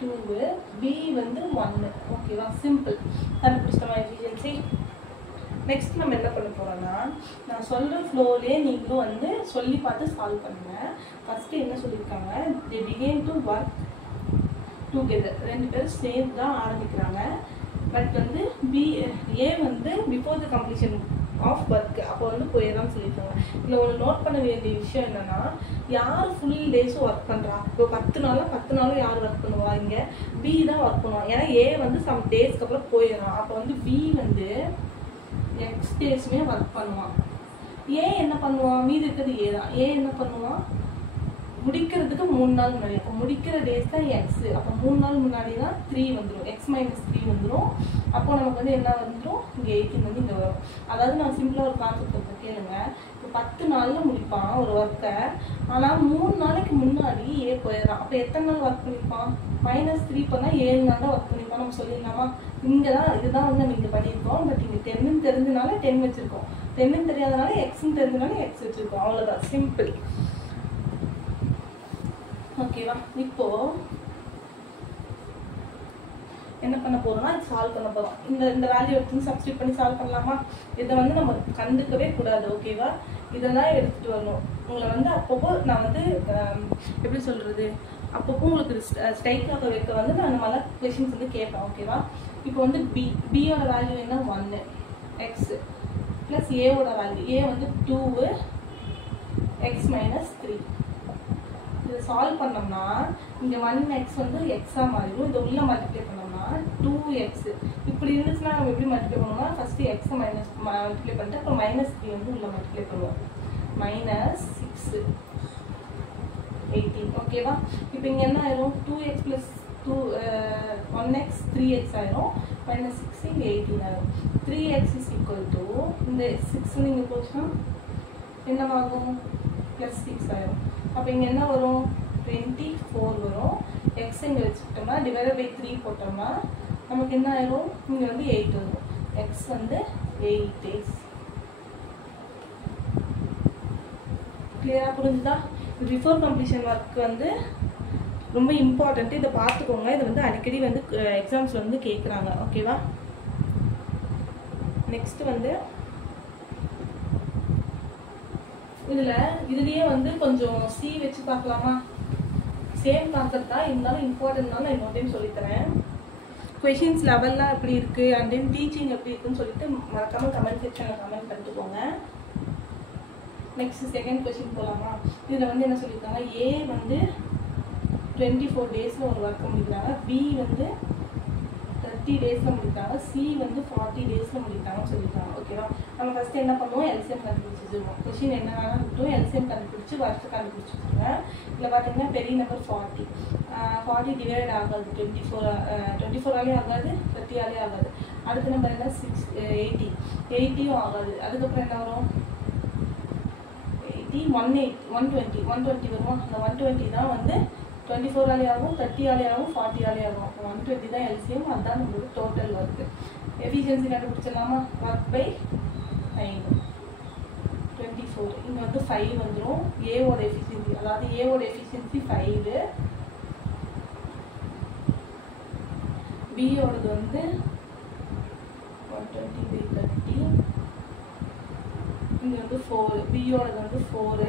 2, பி வந்து 1. ஓகேவா? சிம்பிள். கண்டுபிடிச்சிட்டோமா எஃபிஷியன்சி? நெக்ஸ்ட் நம்ம என்ன பண்ண போகிறோம்னா நான் சொல்கிற ஃப்ளோலே நீங்களும் வந்து சொல்லி பார்த்து சால்வ் பண்ணுங்கள். ஃபஸ்ட்டு என்ன சொல்லியிருக்காங்க, they begin to work together, 2 பேரும் சேர்ந்து தான் ஆரம்பிக்கிறாங்க. பட் வந்து ஏ வந்து before the completion of work அப்போ வந்து போயிடலாம்னு சொல்லியிருக்காங்க. இதில் ஒன்று நோட் பண்ண வேண்டிய விஷயம் என்னென்னா, யார் ஃபுல் டேஸும் ஒர்க் பண்ணுறா? இப்போ 10 நாளும் யார் ஒர்க் பண்ணுவா? இங்கே பி தான் ஒர்க் பண்ணுவான். ஏன்னா ஏ வந்து சம் டேஸ்க்கு அப்புறம் போயிடறான். அப்போ வந்து பி வந்து எக்ஸ் டேஸுமே ஒர்க் பண்ணுவான். ஏ என்ன பண்ணுவான்? மீது இருக்கிறது ஏ தான். ஏ என்ன பண்ணுவான்? முடிக்கிறதுக்கு 3 நாள் முன்னாடி. அப்போ முடிக்கிற டேஸ் தான் எக்ஸ். அப்போ 3 நாள் முன்னாடி தான் 3 வந்துடும், எக்ஸ் மைனஸ் 3 வந்துடும். அப்போ நமக்கு வந்து என்ன வந்துடும்? இங்கே 18 வந்து இங்கே வரும். அதாவது நான் சிம்பிளாக ஒரு கான்செப்ட் கேளுங்க. இப்போ 10 நாளில் முடிப்பான் ஒரு ஒர்க்கை, ஆனால் 3 நாளைக்கு முன்னாடி ஏ போயிடறான். அப்போ எத்தனை நாள் ஒர்க் பண்ணியிருப்பான்? -3 பண்ணால் 7 நாள் தான் ஒர்க் பண்ணியிருப்பான். நம்ம சொல்லிடலாமா? இங்கே தான் இதுதான் வந்து நம்ம இங்கே பண்ணியிருக்கோம். பட் இங்கே 10ன்னு தெரிஞ்சனால 10 வச்சுருக்கோம், 10ன்னு தெரியாதனால எக்ஸ்ன்னு தெரிஞ்சனால எக்ஸ் வச்சுருக்கோம். அவ்வளோதான், சிம்பிள். ஓகேவா? இப்போ என்ன பண்ண போறோம்னா இது சால்வ் பண்ண போறோம். இந்த வேல்யூ எடுத்து சப்ஸ்டிட் பண்ணி சால்வ் பண்ணலாமா? இதை வந்து நம்ம கண்டுக்கவே கூடாது. ஓகேவா? இதெல்லாம் எடுத்துட்டு வரணும். உங்களை வந்து அப்பப்போ நான் வந்து எப்படி சொல்றது, அப்பப்போ உங்களுக்கு ஸ்ட்ரைக்காக வைக்க வந்து நான் இந்த மாதிரி கொஷின்ஸ் வந்து கேட்பேன். ஓகேவா? இப்போ வந்து பியோட வேல்யூ என்ன? 1 எக்ஸ் ப்ளஸ் ஏவோட வேல்யூ ஏ வந்து 2 எக்ஸ் மைனஸ் 3. இதை சால்வ் பண்ணோம்னா இங்கே 1x வந்து எக்ஸாக மாறிடும். இதை உள்ள மல்டிப்ளை பண்ணோம்னா 2x. இப்படி இருந்துச்சுன்னா நம்ம எப்படி மல்டிப்ளை பண்ணுவோம்னா ஃபஸ்ட்டு எக்ஸை மல்டிப்ளை பண்ணிட்டு அப்புறம் -3 வந்து உள்ள மல்டிப்ளை பண்ணுவோம். -6 18. ஓகேவா? இப்போ இங்கே என்ன ஆயிரும்? 2x + 1x 3x ஆயிரும். -6 இங்கே 18 ஆயிரும். 3x = இந்த 6 இங்கே போச்சுன்னா என்னவாகும்? +6 ஆயிரும். அப்போ இங்கே என்ன வரும்? 24 வரும். எக்ஸ் இங்கே வச்சுக்கிட்டோம்னா /3 போட்டோம்னா நமக்கு என்ன ஆயிரும்? இங்கே வந்து 8 வரும். எக்ஸ் வந்து 8 days. கிளியராக புரிஞ்சுதா? பிஃபோர் கம்ப்ளீஷன் ஒர்க் வந்து ரொம்ப இம்பார்ட்டன்ட்டு, இதை பார்த்துக்கோங்க. இதை வந்து அடிக்கடி வந்து எக்ஸாம்ஸில் வந்து கேட்குறாங்க. ஓகேவா? நெக்ஸ்ட் வந்து இதுலேயே வந்து கொஞ்சம் சி வச்சு பார்க்கலாமா? சேம் கான்செப்ட் தான், இருந்தாலும் இம்பார்ட்டன்ட் தான். நான் இன்னொரு டைம் சொல்லித்தரேன். கொஷின்ஸ் லெவல்லாம் எப்படி இருக்குது அண்ட் தென் டீச்சிங் எப்படி இருக்குன்னு சொல்லிட்டு மறக்காமல் கமெண்ட் செக்ஷனில் கமெண்ட் பண்ணிட்டுக்கோங்க. நெக்ஸ்ட் செகண்ட் கொஷின் போகலாமா? இதில் வந்து என்ன சொல்லியிருக்காங்க, ஏ வந்து 24 டேஸில் ஒரு ஒர்க்கை முடிக்கிறாங்க, பி வந்து 30 டேஸில் முடிக்கிறாங்க, சி வந்து 40 டேஸில் முடிக்கிறாங்கன்னு சொல்லியிருக்காங்க. ஓகேவா? நம்ம ஃபஸ்ட்டு என்ன பண்ணுவோம், எல்சிஎம் கண்டுபிடிச்சிருவோம். கொஷின் என்ன வேணாலும் இருக்கட்டும், எல்சிஎம் கண்டுபிடிச்சி வருஷம் கண்டுபிடிச்சிருக்காங்க. இதில் பார்த்தீங்கன்னா பெரிய நம்பர் 40 டிவைட் ஆகாது, 24ஆலே ஆகாது, 30ஆலே ஆகாது. அடுத்த நம்பர் என்ன 80யும் ஆகாது. அதுக்கப்புறம் என்ன வரும் 80 120 வருமா? அந்த 120 தான் வந்து 24ஆலே ஆகும், 30ஆலே ஆகும், 40ஆலே ஆகும். 120 தான் எல்சிஎம். அதுதான் நம்மளுக்கு டோட்டல் ஒர்க்கு. எஃபிஷியன்சி கண்டுபிடிச்சிடலாமா? Work by time 24. இங்கே வந்து 5 வந்துடும். ஏவோட எஃபிஷியன்சி, அதாவது ஏவோட எஃபிஷியன்சி 5, பியோடது வந்து 120 by 30. இங்கே வந்து 4, பியோடது வந்து 4,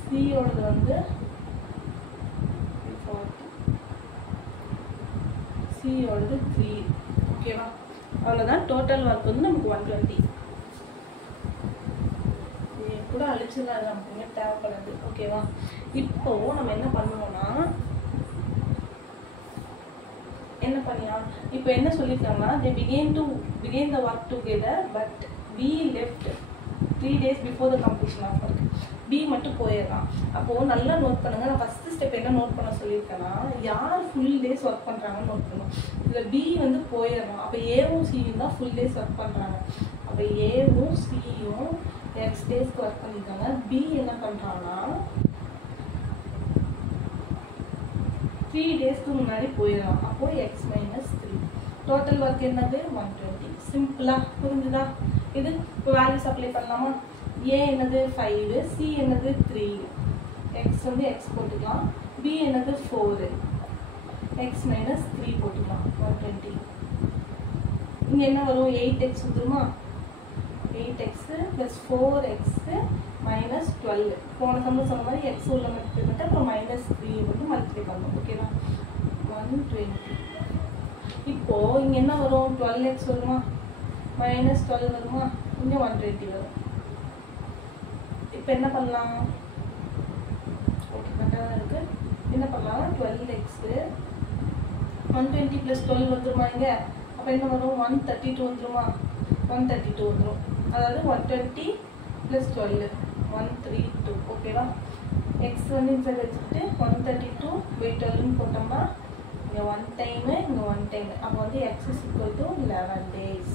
சியோடது வந்து 40, சியோடது 3. ஓகேவா? அவ்வளோதான். டோட்டல் ஒர்க் வந்து நமக்கு 120. கூட அழிச்சுதான் அது நமக்கு தேவைப்படுது. ஓகேவா? இப்போ நம்ம என்ன பண்ணுவோம்னா, இப்போ என்ன சொல்லியிருக்காங்கன்னா, they began the work together but B left 3 days before the completion of work. B மட்டும் போயிடலாம். அப்போது நல்லா நோட் பண்ணுங்கள். நான் ஃபஸ்ட்டு ஸ்டெப் என்ன நோட் பண்ண சொல்லியிருக்கேன்னா, யார் ஃபுல் டேஸ் ஒர்க் பண்ணுறாங்கன்னு நோட் பண்ணணும். இதில் பி வந்து போயிடலாம். அப்போ ஏவும் சியும் தான் ஃபுல் டேஸ் ஒர்க் பண்ணுறாங்க. அப்போ ஏவும் சியும் எக்ஸ் டேஸ்க்கு ஒர்க் பண்ணியிருக்காங்க. பி என்ன பண்ணுறாங்கன்னா 3 டேஸ்க்கு முன்னாடி போயிடலாம். அப்போது எக்ஸ் மைனஸ் 3. டோட்டல் ஒர்க் என்னது 120. சிம்பிளாக புரிஞ்சுதா? இது இப்போ வேல்யூஸ் அப்ளை பண்ணலாமா? ஏ என்னது 5, சி என்னது 3, எக்ஸ் வந்து எக்ஸ் போட்டுக்கலாம், பி என்னது 4, எக்ஸ் மைனஸ் 3 போட்டுக்கலாம். 120. இங்கே என்ன வரும் 8x வந்துருமா? 8x plus 4x minus 12. போன சம்பளம் சொன்ன மாதிரி எக்ஸ் உள்ள மல்டிப்ளை பண்ணிட்டு அப்புறம் மைனஸ் 3 வந்து மல்டிப்ளை பண்ணணும். ஓகேவா? 120. இப்போது இங்கே என்ன வரும் 12x வருமா, மைனஸ் 12 வருமா, இங்கே 120 வரும். இப்போ என்ன பண்ணலாம்? ஓகே, கரெக்டாக தான் இருக்குது. என்ன பண்ணலாம்? 12x 120 ப்ளஸ் 12 வந்துருமா இங்கே? அப்போ என்ன வரும் 132 வந்துருமா? 132 வந்துடும். அதாவது 120 ப்ளஸ் 12 132. ஓகேவா? எக்ஸ் வந்து இன்சைட் வச்சுட்டு 132 by 12 போட்டோம்னா இங்கே 1 டைமு, இங்கே 1 டைமு. அப்போ வந்து X is equal to 11 days.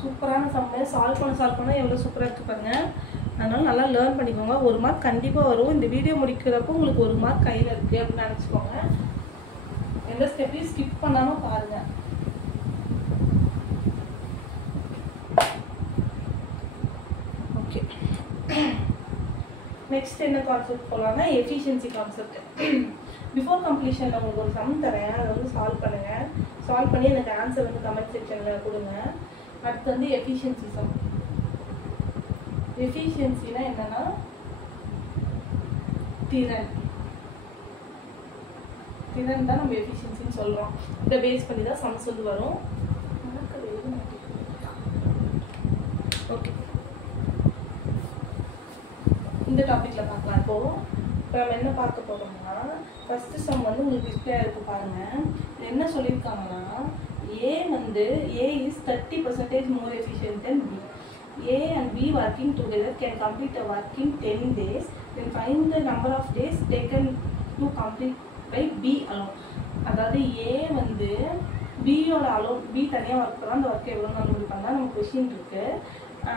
சூப்பரான சம்மை சால்வ் பண்ண எவ்வளோ சூப்பராக இருக்குது பாருங்கள். அதனால் நல்லா லேர்ன் பண்ணிக்கோங்க. 1 மார்க் கண்டிப்பாக வரும். இந்த வீடியோ முடிக்கிறப்போ உங்களுக்கு 1 மார்க் கையில் இருக்குது அப்படின்னு நினச்சிக்கோங்க. எந்த ஸ்டெப்பையும் ஸ்கிப் பண்ணாமல் பாருங்கள். ஓகே, நெக்ஸ்ட் என்ன கான்செப்ட் போகலான்னா எஃபிஷியன்சி கான்செப்ட். பிஃபோர் கம்ப்ளீஷனில் உங்களுக்கு ஒரு சம் தரேன், அதை வந்து சால்வ் பண்ணுங்கள். சால்வ் பண்ணி எனக்கு ஆன்சர் வந்து கமெண்ட் செக்ஷனில் கொடுங்க. அடுத்து வந்து எஃபிஷியன்சி சம். எஃபிஷியன்சினா என்னன்னா திறன் தான் நம்ம எஃபிஷியன்சின்னு சொல்கிறோம். இதை பேஸ் பண்ணி தான் சம்ஸ் வந்து வரும். ஓகே, இந்த டாப்பிக்கில் பார்க்கலாம். இப்போது நம்ம என்ன பார்க்க போகிறோம்னா, ஃபஸ்ட்டு சம் வந்து உங்களுக்கு டிஸ்பிளே இருக்கு பாருங்கள். இது என்ன சொல்லியிருக்காங்கன்னா, A வந்து A is 30% more efficient than B. A and B working together can complete a work in 10 days. Then find the number of days taken to complete by B alone. அதாவது A வந்து Bயோட alone, B தனியாக work பண்ணால் அந்த work எவ்வளோ நாள் முடிப்பாங்க நம்ம question இருக்குது.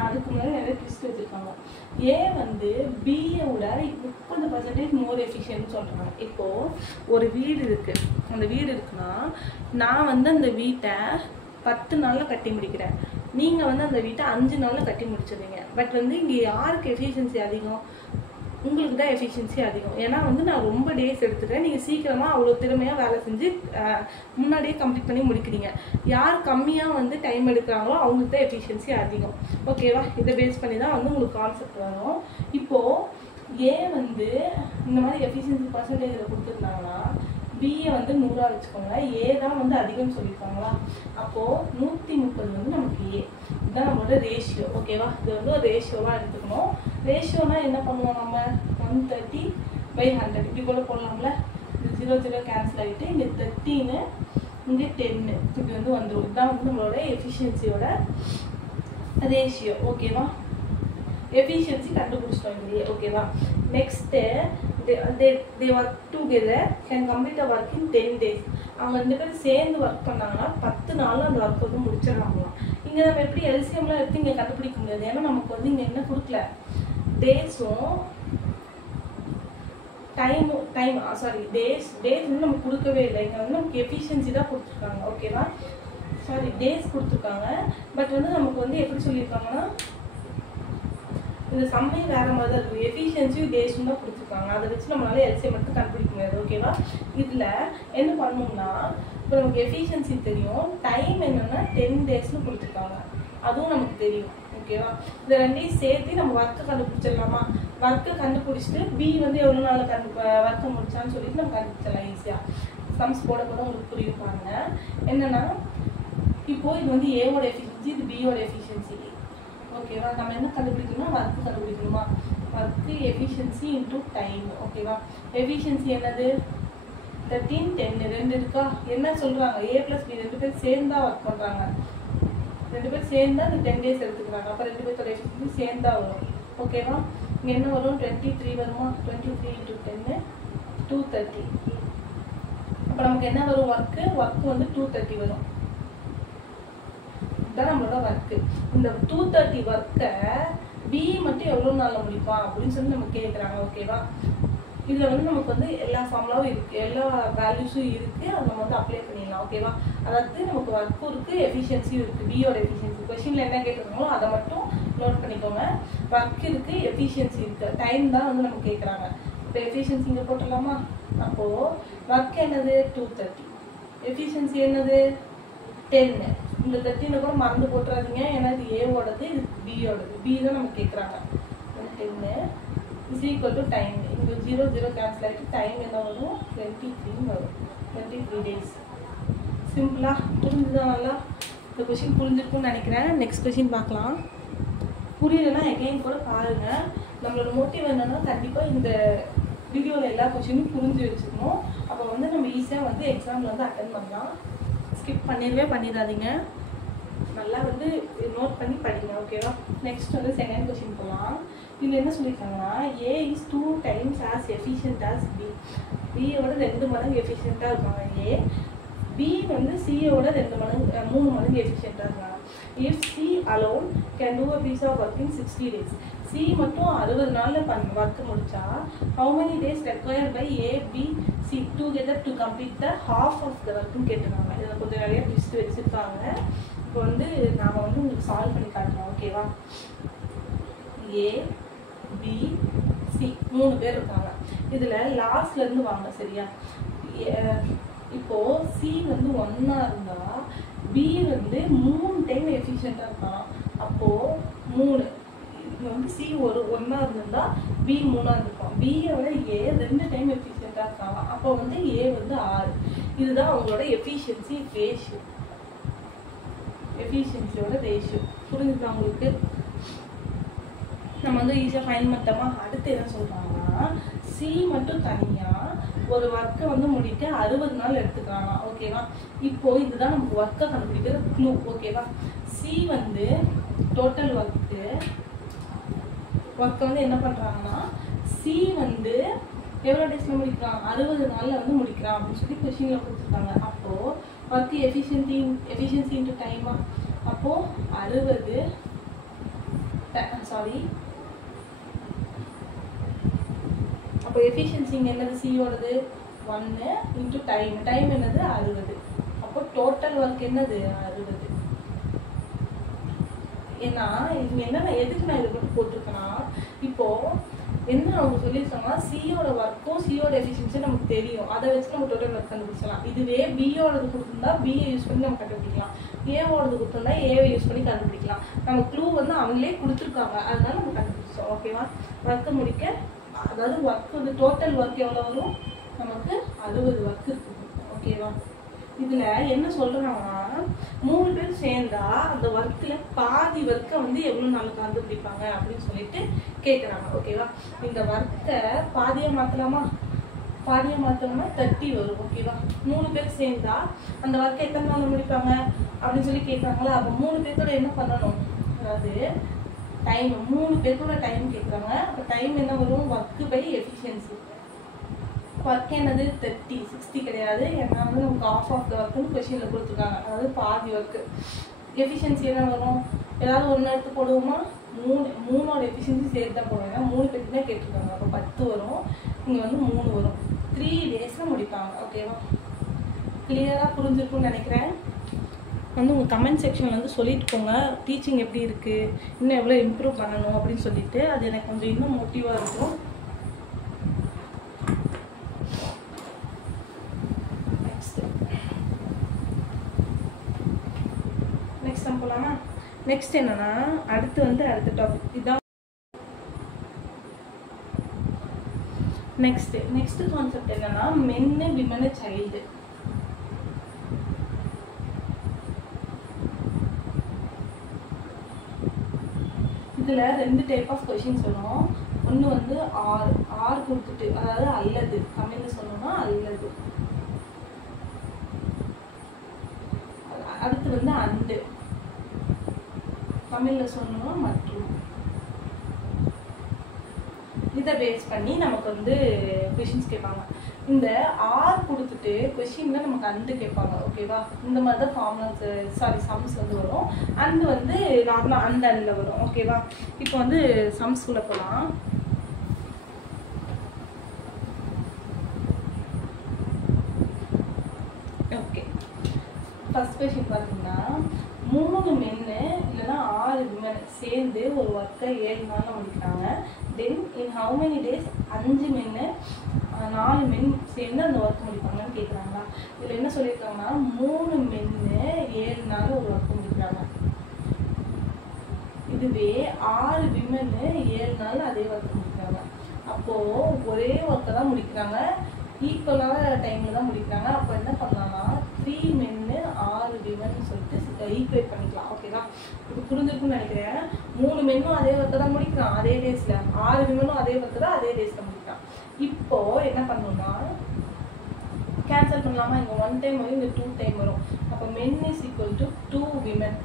அதுக்கு முன்னாடி நிறைய ட்விஸ்ட் வச்சுருக்காங்க. ஏ வந்து பியோட 30% மோர் எஃபிஷியன்ட்னு சொல்கிறாங்க. இப்போது ஒரு வீடு இருக்குது, அந்த வீடு இருக்குன்னா நான் வந்து அந்த வீட்டை 10 நாளில் கட்டி முடிக்கிறேன். நீங்கள் வந்து அந்த வீட்டை 5 நாளில் கட்டி முடிச்சிடுறீங்க. பட் வந்து இங்கே யாருக்கு எஃபிஷியன்சி அதிகம்? உங்களுக்கு தான் எஃபிஷியன்சி அதிகம். ஏன்னா வந்து நான் ரொம்ப டேஸ் எடுத்துக்கிறேன், நீங்கள் சீக்கிரமாக அவ்வளோ திறமையாக வேலை செஞ்சு முன்னாடியே கம்ப்ளீட் பண்ணி முடிக்கிறீங்க. யார் கம்மியாக வந்து டைம் எடுக்கிறாங்களோ அவங்களுக்கு தான் எஃபிஷியன்சி அதிகம். ஓகேவா? இதை பேஸ் பண்ணி தான் வந்து உங்களுக்கு கான்செப்ட் வரும். இப்போது ஏ வந்து இந்த மாதிரி எஃபிஷியன்சி பர்சன்டேஜில் கொடுத்துருந்தாங்கன்னா பிஏ வந்து 100 வச்சுக்கோங்க. ஏ தான் வந்து அதிகம்னு சொல்லியிருக்காங்களா? அப்போது 130 வந்து நமக்கு ஏ. இதுதான் நம்மளோட ரேஷியோ. ஓகேவா? இது வந்து ஒரு ரேஷியோவாக எடுத்துக்கணும். ரேஷியோனா என்ன பண்ணுவோம்? நம்ம 130/100 இப்படி கூட போடலாம்ல. இது 0 0 கேன்சல் ஆகிட்டு இங்கே 13 இங்கே 10 இப்படி வந்து வந்துடும். இதுதான் வந்து நம்மளோட எஃபிஷியன்சியோட ரேஷியோ. ஓகேவா? எஃபிஷியன்சி கண்டுபிடிச்சிட்டோம் இதுலேயே. ஓகேவா? Next they work together can complete the work in 10 days. அவங்க 2 பேரும் சேர்ந்து ஒர்க் பண்ணாங்கன்னா 10 நாள் அந்த ஒர்க் வந்து முடிச்சிடறாங்களாம். இங்கே நம்ம எப்படி எல்சிஎம்லாம் எடுத்து இங்கே கண்டுபிடிக்க முடியாது. ஏன்னா நமக்கு வந்து இங்கே என்ன கொடுக்கல, டேஸும் டேஸ் வந்து நமக்கு கொடுக்கவே இல்லை. இங்கே வந்து நமக்கு எஃபிஷியன்சி தான் கொடுத்துருக்காங்க. ஓகேவா? டேஸ் கொடுத்துருக்காங்க. பட் வந்து நமக்கு வந்து எப்படி சொல்லியிருக்காங்கன்னா இந்த சம்மே வேறு மாதிரி தான் இருக்கும். எஃபிஷியன்சியும் டேஸும் தான் கொடுத்துருக்காங்க. அதை வச்சு நம்மளால எல்சிஎம் மட்டும் கண்டுபிடிக்க முடியாது. ஓகேவா? இதில் என்ன பண்ணணும்னா இப்போ நமக்கு எஃபிஷியன்சி தெரியும், டைம் என்னென்னா 10 டேஸ்னு கொடுத்துருக்காங்க, அதுவும் நமக்கு தெரியும். ஓகேவா? இந்த ரெண்டையும் சேர்த்து நம்ம ஒர்க்கை கண்டுபிடிச்சிடலாமா? ஒர்க்கை கண்டுபிடிச்சிட்டு பி வந்து எவ்வளோ நாள் ஒர்க்கை முடிச்சான்னு சொல்லிட்டு நம்ம கண்டுபிடிச்சிடலாம் ஈஸியாக. சம்ஸ் போட கூட உங்களுக்கு புரியுப்பாங்க. என்னென்னா இப்போது இது வந்து ஏவோட எஃபிஷியன்சி, இது பியோட எஃபிஷியன்சி. ஓகேவா? நம்ம என்ன கண்டுபிடிக்கணும்னா ஒர்க்கு கண்டுபிடிக்கணுமா? Work efficiency into time. ஓகேவா? எஃபிஷியன்சி என்னது? 13 10 2 இருக்கா? என்ன சொல்கிறாங்க? A + B 2 பேர் சேர்ந்தா ஒர்க் பண்ணுறாங்க. 2 பேர் சேர்ந்தா அந்த 10 டேஸ் எடுத்துக்கிறாங்க. அப்போ 2 பேர்த்தோட எஃபிஷியன்சி சேர்ந்தா வரும். ஓகேவா? இங்கே என்ன வரும்? 23 வருமா? 23 × 10 230. அப்போ நமக்கு என்ன வரும்? ஒர்க்கு வந்து 230 வரும். இதுதான் நம்மளோட ஒர்க்கு. இந்த 230 ஒர்க்கை பி மட்டும் எவ்வளோ நாளில் முடிப்பான் அப்படின்னு சொல்லி நம்ம கேட்குறாங்க. ஓகேவா? இதில் வந்து நமக்கு வந்து எல்லா ஃபார்முலாவும் இருக்குது, எல்லா வேல்யூஸும் இருக்குது. அதை நம்ம வந்து அப்ளை பண்ணிடலாம். ஓகேவா? அதாவது நமக்கு ஒர்க்கும் இருக்குது, எஃபிஷியன்சியும் இருக்குது. பியோட எஃபிஷியன்சி கொஸ்டினில் என்ன கேட்டிருக்காங்களோ அதை மட்டும் நோட் பண்ணிக்கோங்க. ஒர்க் இருக்குது, எஃபிஷியன்சி இருக்குது, டைம் தான் வந்து நம்ம கேட்குறாங்க. இப்போ எஃபிஷியன்சி இங்கே போட்டுடலாமா? அப்போது ஒர்க் என்னது? 230. எஃபிஷியன்சி என்னது? 10. இந்த 13 கூட மறந்து போட்டுறாதீங்க. ஏன்னா இது ஏவோடது, இது பியோடது. பி தான் நம்ம கேட்குறாங்க. 10 இஸ் ஈக்குவல் டு டைம். இங்கே 0 0 கேன்சல் ஆகிட்டு டைம் என்ன வரும்? 23 வரும். 23 டேஸ். சிம்பிளாக புரிஞ்சுதான்? நல்லா இந்த கொஷின் புரிஞ்சிருக்குன்னு நினைக்கிறேன். நெக்ஸ்ட் கொஷின் பார்க்கலாம். புரியலைன்னா எகைன் கூட பாருங்கள். நம்மளோட மோட்டிவ் என்னன்னா கண்டிப்பாக இந்த வீடியோவில் எல்லா கொஷினும் புரிஞ்சு வச்சுக்கணும். அப்போ வந்து நம்ம ஈஸியாக வந்து எக்ஸாமில் வந்து அட்டென்ட் பண்ணலாம். ஸ்கிப் பண்ணிடாதீங்க. நல்லா வந்து நோட் பண்ணி படிங்க. ஓகேவா? நெக்ஸ்ட் வந்து செகண்ட் கொஸ்டின் போகலாம். இதில் என்ன சொல்லியிருக்காங்கன்னா A is 2 times as efficient as B. பியோட 2 மடங்கு எஃபிஷியண்ட்டாக இருக்காங்க A. B வந்து சியோட 3 மடங்கு எஃபிஷியண்ட்டாக இருக்காங்க. If C alone can do a piece of work in 60 days. C மட்டும் 60 நாளில் ஒர்க்கு முடிச்சா how many days required by A, B, C together to complete the half of the workன்னு கேட்டுருக்காங்க. இதில் கொஞ்சம் நிறைய லிஸ்ட் வச்சுருக்காங்க. இப்போ வந்து நாம் வந்து உங்களுக்கு சால்வ் பண்ணி காட்டுறோம். ஓகேவா? A, B, C 3 பேர் இருக்காங்க. இதில் லாஸ்ட்லேருந்து வாங்க. சரியா? இப்போது C வந்து 1 இருந்தால் B வந்து 3 டைம் எஃபிஷியண்ட்டாக இருக்கலாம். அப்போது 3 வந்து C 1 இருந்திருந்தா B 3 இருந்திருக்கும். Bயை விட A 2 டைம் எஃபிஷியண்ட்டாக இருக்காங்க. அப்போ வந்து A வந்து 6. இதுதான் அவங்களோட எஃபிஷியன்சி ரேஷியோ. எஃபிஷியன்சியோட ரேஷியோ புரிஞ்சுக்கலாம் உங்களுக்கு? நம்ம வந்து ஈஸியாக ஃபைன் பண்ணிட்டோமா? அடுத்து என்ன சொல்கிறாங்கன்னா C மட்டும் தனியாக ஒரு ஒர்க்கை வந்து முடிக்க 60 நாள் எடுத்துக்கலாம். ஓகேவா? இப்போது இதுதான் நமக்கு ஒர்க்கை கண்டுபிடிக்கிற க்ளூ. ஓகேவா? C வந்து டோட்டல் ஒர்க்கை வந்து என்ன பண்ணுறாங்கன்னா C வந்து எவ்வளோ டேஸில் முடிக்கிறான்? 60 நாளில் வந்து முடிக்கிறான் அப்படின்னு சொல்லி கொஷினில் கொடுத்துருக்காங்க. அப்போது ஒர்க்கு எஃபிஷியன்சி இன்ட்டு டைமா? அப்போது 60 அப்போ எஃபிஷியன்சி என்னது? சியோடது 1 இன்ட்டு டைம் என்னது? 60. அப்போ டோட்டல் ஒர்க் என்னது? 60. ஏன்னா இது என்ன எதுக்கு நான் இது மட்டும் போட்டிருக்கேன்னா, இப்போ என்ன அவங்க சொல்லியிருக்காங்கன்னா சியோட ஒர்க்கும் சியோட எஃபிஷியன்சியும் நமக்கு தெரியும், அதை வச்சு நம்ம டோட்டல் ஒர்க் கண்டுபிடிச்சலாம். இதுவே பியோடது கொடுத்துருந்தா பிஏ யூஸ் பண்ணி நம்ம கண்டுபிடிக்கலாம், ஏவோடது கொடுத்துருந்தா ஏவை யூஸ் பண்ணி கண்டுபிடிக்கலாம். நம்ம க்ளூ வந்து அவங்களே கொடுத்துருக்காங்க, அதனால நம்ம கண்டுபிடிச்சோம். ஓகேவா? ஒர்க்கை முடிக்க, அதாவது ஒர்க் வந்து டோட்டல் ஒர்க் எவ்வளோ வரும் நமக்கு 60 ஒர்க் இருக்குது. ஓகேவா? இதுல என்ன சொல்றாங்கன்னா 3 பேர் சேர்ந்தா அந்த ஒர்க்ல பாதி ஒர்க்கை வந்து எவ்வளவு நாள் கண்டுபிடிப்பாங்க அப்படின்னு சொல்லிட்டு கேட்கறாங்க. ஓகேவா? இந்த ஒர்க்கை பாதியா மாத்தலாமா? 30 வரும். ஓகேவா? 3 பேர் சேர்ந்தா அந்த ஒர்க்கை எத்தனை நாள் முடிப்பாங்க அப்படின்னு சொல்லி கேட்கறாங்களா? அப்ப 3 பேர்த்தோட என்ன பண்ணணும், அதாவது டைம், 3 பேர்த்தோட டைம் கேட்கறாங்க. அப்ப டைம் என்ன வரும், ஒர்க் பை எஃபிஷியன்சி. ஒர்க் என்னது 30, 60 கிடையாது, ஏன்னா வந்து நமக்கு ஆஃப் த ஒர்க்குன்னு கொஸ்டின்ல கொடுத்துருக்காங்க, அதாவது பாதி ஒர்க்கு. எஃபிஷியன்சி என்ன வரும், ஏதாவது ஒன்று எடுத்து போடுவோமா, 3ஓட எஃபிஷியன்சி சேர்த்து தான் போடுவோம், ஏன்னா 3 பேருக்கு தான் கேட்டிருக்காங்க. அப்போ 10 வரும், இங்கே வந்து 3 வரும். 3 டேஸில் முடிப்பாங்க. ஓகேவா? கிளியராக புரிஞ்சிருக்கும்னு நினைக்கிறேன். வந்து உங்கள் கமெண்ட் செக்ஷனில் வந்து சொல்லிட்டு போங்க, டீச்சிங் எப்படி இருக்குது, இன்னும் எவ்வளோ இம்ப்ரூவ் பண்ணணும் அப்படின்னு சொல்லிட்டு. அது எனக்கு கொஞ்சம் இன்னும் மோட்டிவாக இருக்கும். போலாமா? நெக்ஸ்ட் என்னன்னா, அடுத்த டாபிக் இதான். நெக்ஸ்ட் கான்செப்ட் என்னன்னா, மென்னு விமன் சைல்டு. இதுல 2 டைப் ஆஃப் கொஸ்டின்ஸ் வரும். ஒன்று வந்து ஆர் கொடுத்துட்டு, அதாவது அல்லது, தமிழ்ல சொல்லணும்னா அல்லது. அடுத்து வந்து அண்டு, தமிழ்ல சொல்லணும்னா மற்றும். இதை பேஸ் பண்ணி நமக்கு வந்து கொஸ்டின்ஸ் கேட்பாங்க. இந்த ஆர் கொடுத்துட்டு கொஸ்டின்ல நமக்கு அண்டு கேட்பாங்க. ஓகேவா? இந்த மாதிரி தான் ஃபார்முலாஸ் சம்ஸ் வந்து வரும். அண்டு வந்து நார்மலாக அண்டில் வரும். ஓகேவா? இப்போ வந்து சம்ஸ்குள்ள போகலாம். ஓகே, ஃபர்ஸ்ட் கொஸ்டின் பார்த்தீங்கன்னா, 3 மென்னு இல்லைன்னா 6 விமன் சேர்ந்து ஒரு ஒர்க்கை 7 நாளில் முடிக்கிறாங்க. தென் இன் ஹவு மெனி டேஸ் 5 மென்னு 4 மென் சேர்ந்து அந்த ஒர்க் முடிப்பாங்கன்னு கேட்குறாங்களா? இதில் என்ன சொல்லியிருக்காங்கன்னா, 3 மென்னு 7 நாள் ஒரு ஒர்க் முடிக்கிறாங்க. இதுவே 6 விமன்னு 7 நாள் அதே ஒர்க் முடிக்கிறாங்க. அப்போது ஒரே ஒர்க்கை தான் முடிக்கிறாங்க, ஈக்குவலான டைமில் தான் முடிக்கிறாங்க. அப்போ என்ன பண்ணலாம்னா 3 மென்னு 6 விமன் சொல்லிட்டு ஈக்குவேட் பண்ணிக்கலாம். ஓகேவா? இப்போ புரிஞ்சிருக்குன்னு நினைக்கிறேன். 3 மென்னும் அதே ஒர்க்கை தான் முடிக்கிறான் அதே டேஸில், 6 விமனும் அதே ஒர்க்கை தான் அதே டேஸில் முடிக்கிறான். இப்போ என்ன பண்ணணும்னா கேன்சல் பண்ணலாமா? இங்கே 1 டைம் வரும், இங்கே 2 டைம் வரும். அப்போ men is equal to 2 women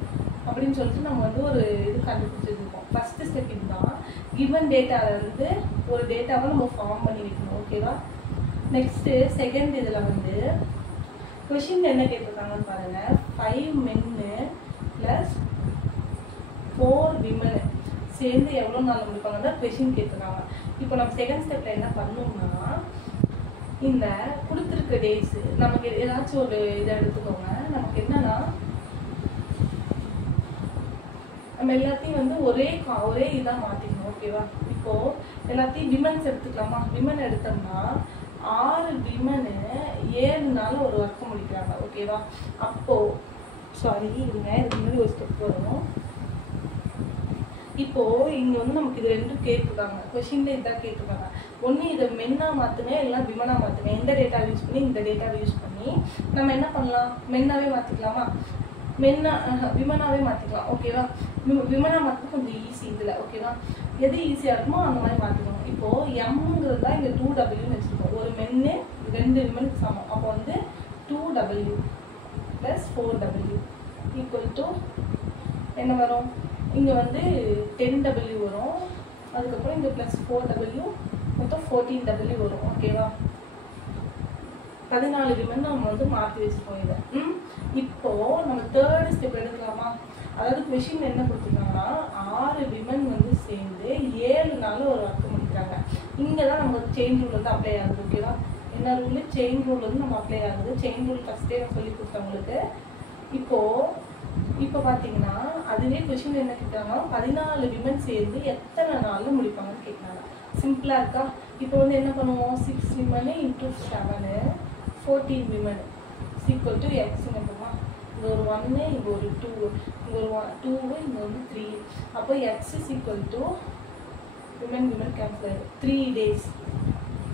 அப்படின்னு சொல்லிட்டு நம்ம வந்து ஒரு இது கண்டுபிடிச்சிருக்கோம். ஃபர்ஸ்ட் ஸ்டெப் இதுதான். கிவன் டேட்டாவிலேருந்து ஒரு டேட்டாவை நம்ம ஃபார்ம் பண்ணி வைக்கணும். ஓகேவா? நெக்ஸ்ட்டு செகண்ட் இதில் வந்து கொஷின் என்ன கேட்டிருக்காங்கன்னு பாருங்க. 5 மென்னு ப்ளஸ் 4 விமன் சேர்ந்து எவ்வளோ நாள் முடிப்பாங்க கொஷின் கேட்டிருக்காங்க. இப்போ நம்ம செகண்ட் ஸ்டெப்ல என்ன பண்ணோம்னா, இந்த கொடுத்துருக்க டேஸ் நமக்கு ஏதாச்சும் ஒரு இதை எடுத்துக்கோங்க. நமக்கு என்னன்னா, நம்ம எல்லாத்தையும் வந்து ஒரே இதாக மாற்றிக்கணும். ஓகேவா? இப்போ எல்லாத்தையும் விமன்ஸ் எடுத்துக்கலாமா? விமன் எடுத்தோம்னா 6 விமனு 7 நாள் ஒரு ஒர்க்கை முடிக்கிறாங்க. ஓகேவா? அப்போ சாரி இருங்க, இதுக்கு முன்னாடி ஒரு ஸ்டெப் வரும். இப்போ இங்க வந்து நமக்கு இது 2 கேட்டிருக்காங்க, கொஸ்டின்ல இதான் கேட்டிருக்காங்க. ஒன்று இதை மென்னா மாற்றுங்க, இல்லைன்னா விமனா மாற்றுங்க. எந்த டேட்டா யூஸ் பண்ணி இந்த டேட்டாவை யூஸ் பண்ணி நம்ம என்ன பண்ணலாம், மென்னாவே மாற்றிக்கலாமா? விமனாவே மாற்றிக்கலாம். ஓகேவா? விமனா மாற்ற கொஞ்சம் ஈஸி இதில். ஓகேவா? எது ஈஸியாக இருக்குமோ அந்த மாதிரி மாற்றிக்கணும். இப்போது எம்ங்கிறது தான் இங்கே 2W வச்சுருக்கோம். ஒரு மென்னு 2 விமனுக்கு சமம். அப்போ வந்து 2W + 4W ஈக்குவல் டு என்ன வரும்? இங்கே வந்து 10W வரும். அதுக்கப்புறம் இங்கே ப்ளஸ் 4W மொத்தம் 14W வரும். ஓகேவா? 14 விமன் நம்ம வந்து மாற்றி வச்சுருக்கோம் இதை. இப்போது நம்ம தேர்ட் ஸ்டெப் எடுக்கலாமா? அதாவது கொஷின் என்ன கொடுத்துருக்காங்கன்னா, 6 விமன் வந்து சேர்ந்து 7 நாள் ஒரு ஒர்க் முடிக்கிறாங்க. இங்கே தான் நம்ம செயின் ரூல் வந்து அப்ளை ஆகுது. ஓகேவா? என்ன ரூல்? செயின் ரூல் வந்து நம்ம அப்ளை ஆகுது. செயின் ரூல் ஃபஸ்ட்டே நான் சொல்லி கொடுத்தேன் உங்களுக்கு. இப்போது இப்போ பார்த்தீங்கன்னா அதுவே கொஷின் என்ன கேட்குறாங்கன்னா 14 விமன் சேர்ந்து எத்தனை நாளில் முடிப்பாங்கன்னு கேட்குறாங்க. சிம்பிளாக இருக்கா? இப்போ வந்து என்ன பண்ணுவோம், 6 women into 7 14 women equal to X மட்டுமா. இங்கே ஒரு 1 இங்கே ஒரு 2 இங்கே ஒரு 2 இங்கே வந்து 3. அப்போ X is equal to women cancel 3 days.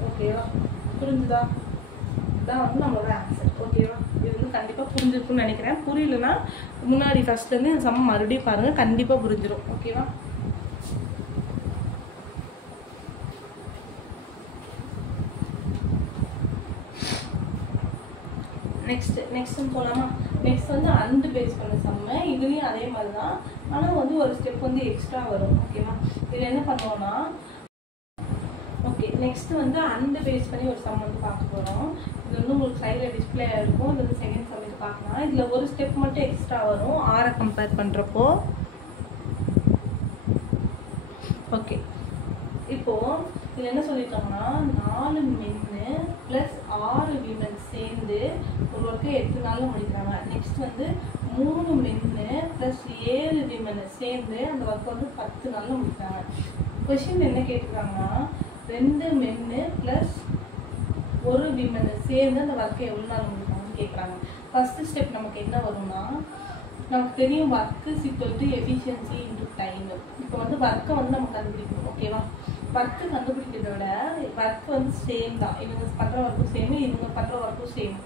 ஓகேவா? புரிஞ்சுதா? இதான் வந்து நம்மளோட ஆன்சர். ஓகேவா? இது வந்து கண்டிப்பாக புரிஞ்சிருக்குன்னு நினைக்கிறேன். புரியலன்னா முன்னாடி ஃபர்ஸ்ட்லேருந்து இந்த சம்ம மறுபடியும் பாருங்கள், கண்டிப்பாக புரிஞ்சிடும். ஓகேவா? நெக்ஸ்ட் போகலாமா? நெக்ஸ்ட் வந்து அண்டு பேஸ் பண்ண சம்ம. இதுலேயும் அதே மாதிரி தான், ஆனால் வந்து ஒரு ஸ்டெப் வந்து எக்ஸ்ட்ரா வரும். ஓகேவா? இதில் என்ன பண்ணுவோம்னா, ஓகே நெக்ஸ்ட் வந்து அண்டு பேஸ் பண்ணி ஒரு சம் வந்து பார்க்க போகிறோம். இது வந்து உங்களுக்கு சைடில் டிஸ்பிளே இருக்கும். இது வந்து செகண்ட் சம் இது பார்க்கலாம். இதில் ஒரு ஸ்டெப் மட்டும் எக்ஸ்ட்ரா வரும் ஆரை கம்பேர் பண்ணுறப்போ. ஓகே இப்போது இதில் என்ன சொல்லியிருக்காங்கன்னா 4 மென்னு ப்ளஸ் 6 விமன் சேர்ந்து ஒரு ஒர்க்கை 8 நாளில் முடிக்கிறாங்க. நெக்ஸ்ட் வந்து 3 மென்னு ப்ளஸ் 7 விமனை சேர்ந்து அந்த ஒர்க்கை வந்து 10 நாளில் முடிக்கிறாங்க. கொஷின் என்ன கேட்டுருக்காங்கன்னா 2 மென்னு ப்ளஸ் 1 விமனை சேர்ந்து அந்த ஒர்க்கை எவ்வளோ நாள் முடிப்பாங்கன்னு கேட்குறாங்க. ஃபஸ்ட்டு ஸ்டெப் நமக்கு என்ன வரும்னா, நமக்கு தெரியும் work equal to efficiency into time. இப்போ வந்து ஒர்க்கை வந்து நம்ம கண்டுபிடிக்கணும். ஓகேவா? ஒர்க்கு கண்டுபிடிக்கிறத விட ஒர்க் வந்து சேம் தான். இவங்க பண்ணுற ஒர்க்கும் சேம், இவங்க பண்ணுற ஒர்க்கும் சேம்.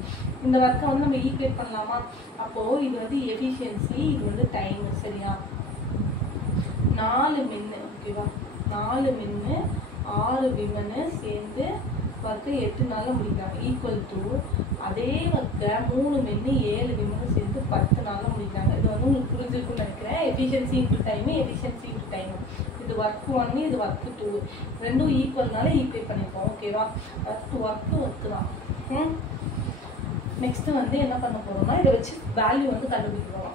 இந்த ஒர்க்கை வந்து நம்ம ஈக்குவேட் பண்ணலாமா? அப்போது இது வந்து எஃபிஷியன்சி, இது வந்து டைம். சரியா? 4 மென்னு. ஓகேவா? 4 மென்னு 6 விமனு சேர்ந்து ஒர்க்கை 8 நாளில் முடிக்கிறாங்க. ஈக்குவல் டு அதே ஒர்க்கை 3 மென்னு 7 விமனு சேர்ந்து 10 நாளில் முடிக்கிறாங்க. இது வந்து உங்களுக்கு புரிஞ்சிருக்குன்னு நினைக்கிறேன். Efficiency into time, efficiency into time. இது ஒர்க் 1, இது ஒர்க் 2, ரெண்டும் ஈக்குவல்னால ஈக்குவேட் பண்ணிப்போம். ஓகேவா? ஒர்க்கு தான். நெக்ஸ்ட் வந்து என்ன பண்ண போறோம்னா, இதை வச்சு வேல்யூ வந்து கண்டுபிடிக்கிறோம்.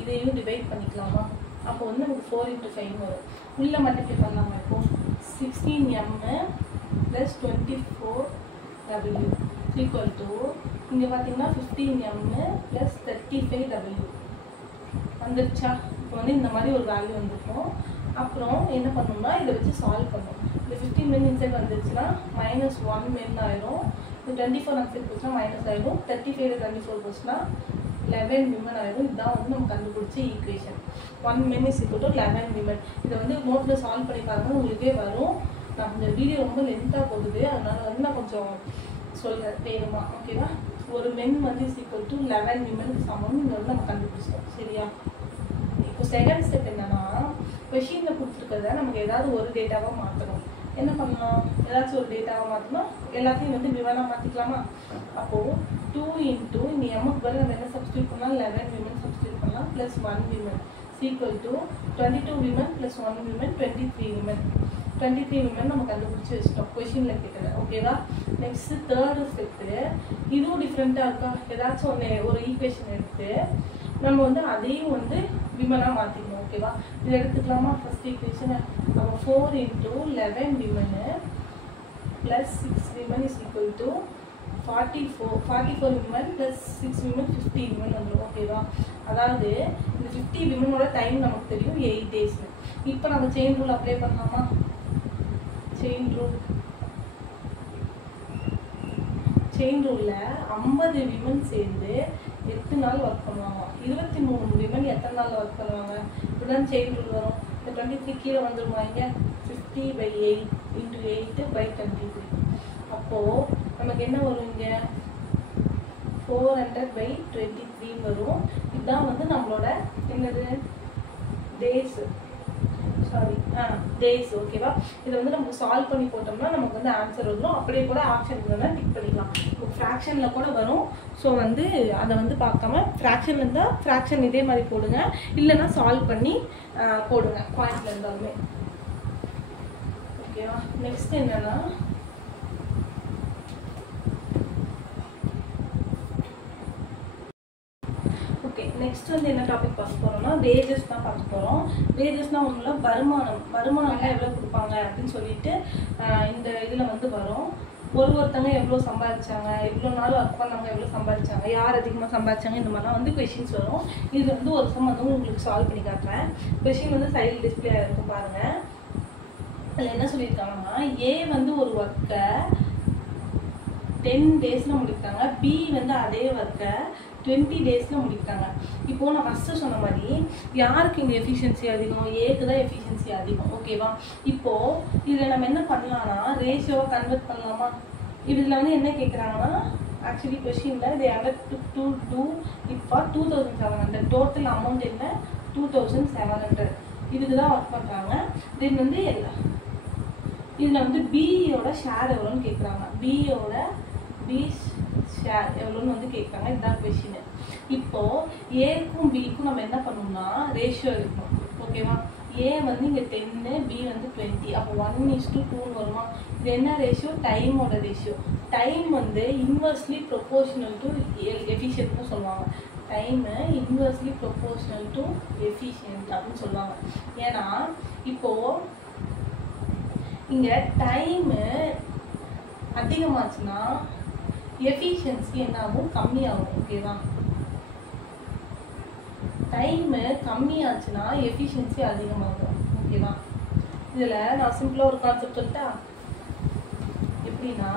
இதையும் டிவைட் பண்ணிக்கலாமா? அப்போ வந்து நமக்கு 4 × 5 வரும். உள்ள மல்டிப்ளை பண்ணலாமா? இப்போ 16m plus 24w equal to இங்கே பார்த்தீங்கன்னா 15m ப்ளஸ் 35w வந்துருச்சா? இப்போ வந்து இந்த மாதிரி ஒரு வேல்யூ வந்துருக்கும். அப்புறம் என்ன பண்ணணும்னா, இதை வச்சு சால்வ் பண்ணணும். இந்த 15 மென் இன்சைட் வந்துருச்சுன்னா -1 மென் ஆயிரும். இந்த 24 அன்சைட் போச்சுன்னா மைனஸ் ஆயிடும். 35 24 போச்சுன்னா 11 விமன் ஆயிடும். இதுதான் வந்து நம்ம கண்டுபிடிச்ச equation. 1 men is equal to 11 women. இதை வந்து நோட்டில் சால்வ் பண்ணி பாருங்க, உங்களுக்கே வரும். நான் இந்த வீடியோ ரொம்ப லென்த்தாக போகுது, அதனால வந்து நான் கொஞ்சம் சொல்கிறேன் வேணுமா. ஓகேவா? ஒரு மென் வந்து இஸ் ஈக்குவல் டு 11 விமனுக்கு சமம். இதை வந்து நம்ம கண்டுபிடிச்சோம். சரியா? இப்போ செகண்ட் ஸ்டெப் என்னன்னா, கொஷினில் கொடுத்துருக்கிறத நமக்கு ஏதாவது ஒரு டேட்டாவாக மாற்றணும். என்ன பண்ணலாம்? ஏதாச்சும் ஒரு டேட்டாவை மாற்றினா எல்லாத்தையும் வந்து விமனாக மாற்றிக்கலாமா? அப்போது 2 × இந்த எம்முக்கு பதில் நம்ம என்ன சப்ஸ்டியூட் பண்ணலாம்? 11 விமன் சப்ஸ்டியூட் பண்ணலாம் plus 1 women equal to 22 women plus 1 women 23 women. 23 women நம்ம கண்டுபிடிச்சி வச்சிட்டோம் கொஷினில் கேட்டது. ஓகேவா? நெக்ஸ்ட் தேர்டு ஸ்டெப்பு, இதுவும் டிஃப்ரெண்ட்டாக இருக்கா? ஏதாச்சும் ஒரு ஈக்குவேஷன் எடுத்து நம்ம வந்து அதையும் வந்து விமனாக மாற்றிக்கணும். ஓகேவா? இது எடுத்துக்கலாமா? ஃபர்ஸ்ட் ஈக்குவேஷனை அப்போ 4 × 11 women plus 6 women is equal to 44 women plus 6 women 50 women வந்துடும். ஓகேவா? அதாவது இந்த 50 விமனோட டைம் நமக்கு தெரியும் 8 days. இப்போ நம்ம செயின் ரூல் அப்ளை பண்ணலாமா? செயின் ரூலில் 50 விமன் சேர்ந்து 8 நாள் ஒர்க் பண்ணுவாங்க. 23 விமன் எத்தனை நாள் ஒர்க் பண்ணுவாங்க? இப்படிதான் செயின் ரூல் வரும். இந்த 23 கீழே வந்துருமா? இங்கே 50/8 × 8/23. அப்போது நமக்கு என்ன வரும்? இங்கே 400/23 வரும். இதுதான் வந்து நம்மளோட என்னது டேஸ். டேஸ். ஓகேவா? இதை வந்து நம்ம சால்வ் பண்ணி போட்டோம்னா நமக்கு வந்து ஆன்சர் வந்துடும். அப்படியே கூட ஆப்ஷன் இருந்தால் டிக் பண்ணிக்கலாம். இப்போ ஃப்ராக்ஷனில் கூட வரும். ஸோ வந்து அதை வந்து பார்க்காம ஃப்ராக்ஷன் இருந்தால் ஃப்ராக்ஷன் இதே மாதிரி போடுங்க, இல்லைன்னா சால்வ் பண்ணி போடுங்க பாயிண்ட்ல இருந்தாலுமே. ஓகேவா? நெக்ஸ்ட் என்னன்னா, நெக்ஸ்ட் வந்து என்ன டாபிக் பார்க்க போறோம்னா, வேஜஸ் தான் பார்க்க போறோம். வேஜஸ்னா ஒன்றும் வருமானம் எவ்வளோ கொடுப்பாங்க அப்படின்னு சொல்லிட்டு இந்த இதில் வந்து வரும். ஒருத்தங்க எவ்வளோ சம்பாதிச்சாங்க, இவ்வளோ நாள் ஒர்க் பண்ணவங்க எவ்வளோ சம்பாதிச்சாங்க, யார் அதிகமாக சம்பாதிச்சாங்க, இந்த மாதிரிலாம் வந்து கொஷின்ஸ் வரும். இது வந்து ஒரு சம் வந்து உங்களுக்கு சால்வ் பண்ணி காட்டுறேன். கொஷின் வந்து சைடில் டிஸ்பிளே இருக்கும் பாருங்கள். அதில் என்ன சொல்லியிருக்காங்கன்னா, ஏ வந்து ஒரு ஒர்க்கை 10 டேஸில் முடித்தாங்க, பி வந்து அதே ஒர்க்கை 20 டேஸில் முடித்தாங்க. இப்போது நான் ஃபஸ்ட்டு சொன்ன மாதிரி யாருக்கு இங்கே எஃபிஷியன்சி அதிகம், ஏக்கு தான் எஃபிஷியன்சி அதிகம். ஓகேவா? இப்போது இதில் நம்ம என்ன பண்ணலாம்னா ரேஷியோவை கன்வெர்ட் பண்ணலாமா? இதில் வந்து என்ன கேட்குறாங்கன்னா, ஆக்சுவலி கொஷினில் they have to do it for 2700. Total amount என்ன? 2700. இதுக்கு தான் ஒர்க் பண்ணுறாங்க. தென் வந்து இதில் வந்து பியோட ஷேர் எவ்வளோன்னு கேட்குறாங்க. பி ஷேர் எவ்வளோன்னு வந்து கேட்குறாங்க. இதுதான் கொஷின். இப்போது ஏக்கும் பிக்கும் நம்ம என்ன பண்ணணும்னா ரேஷியோ இருக்கணும். ஓகேவா? ஏ வந்து இங்கே 10, பி வந்து 20. அப்போ 1:2 வருமா? இது என்ன ரேஷியோ? டைமோட ரேஷியோ. டைம் வந்து இன்வெர்ஸ்லி ப்ரொபோர்ஷனல் டு எஃபிஷியன்ட்னு சொல்லுவாங்க. Time inversely proportional to efficient அப்படின்னு சொல்லுவாங்க. ஏன்னா இப்போது இங்கே டைமு அதிகமாச்சுன்னா எஃபிஷியன்சி என்ன ஆகும்? கம்மியாகும். ஓகேவா? டைமு கம்மியாச்சுன்னா எஃபிஷியன்சி அதிகமாகும். ஓகேவா? இதில் நான் சிம்பிளாக ஒரு கான்செப்ட் சொல்லிட்டா, எப்படின்னா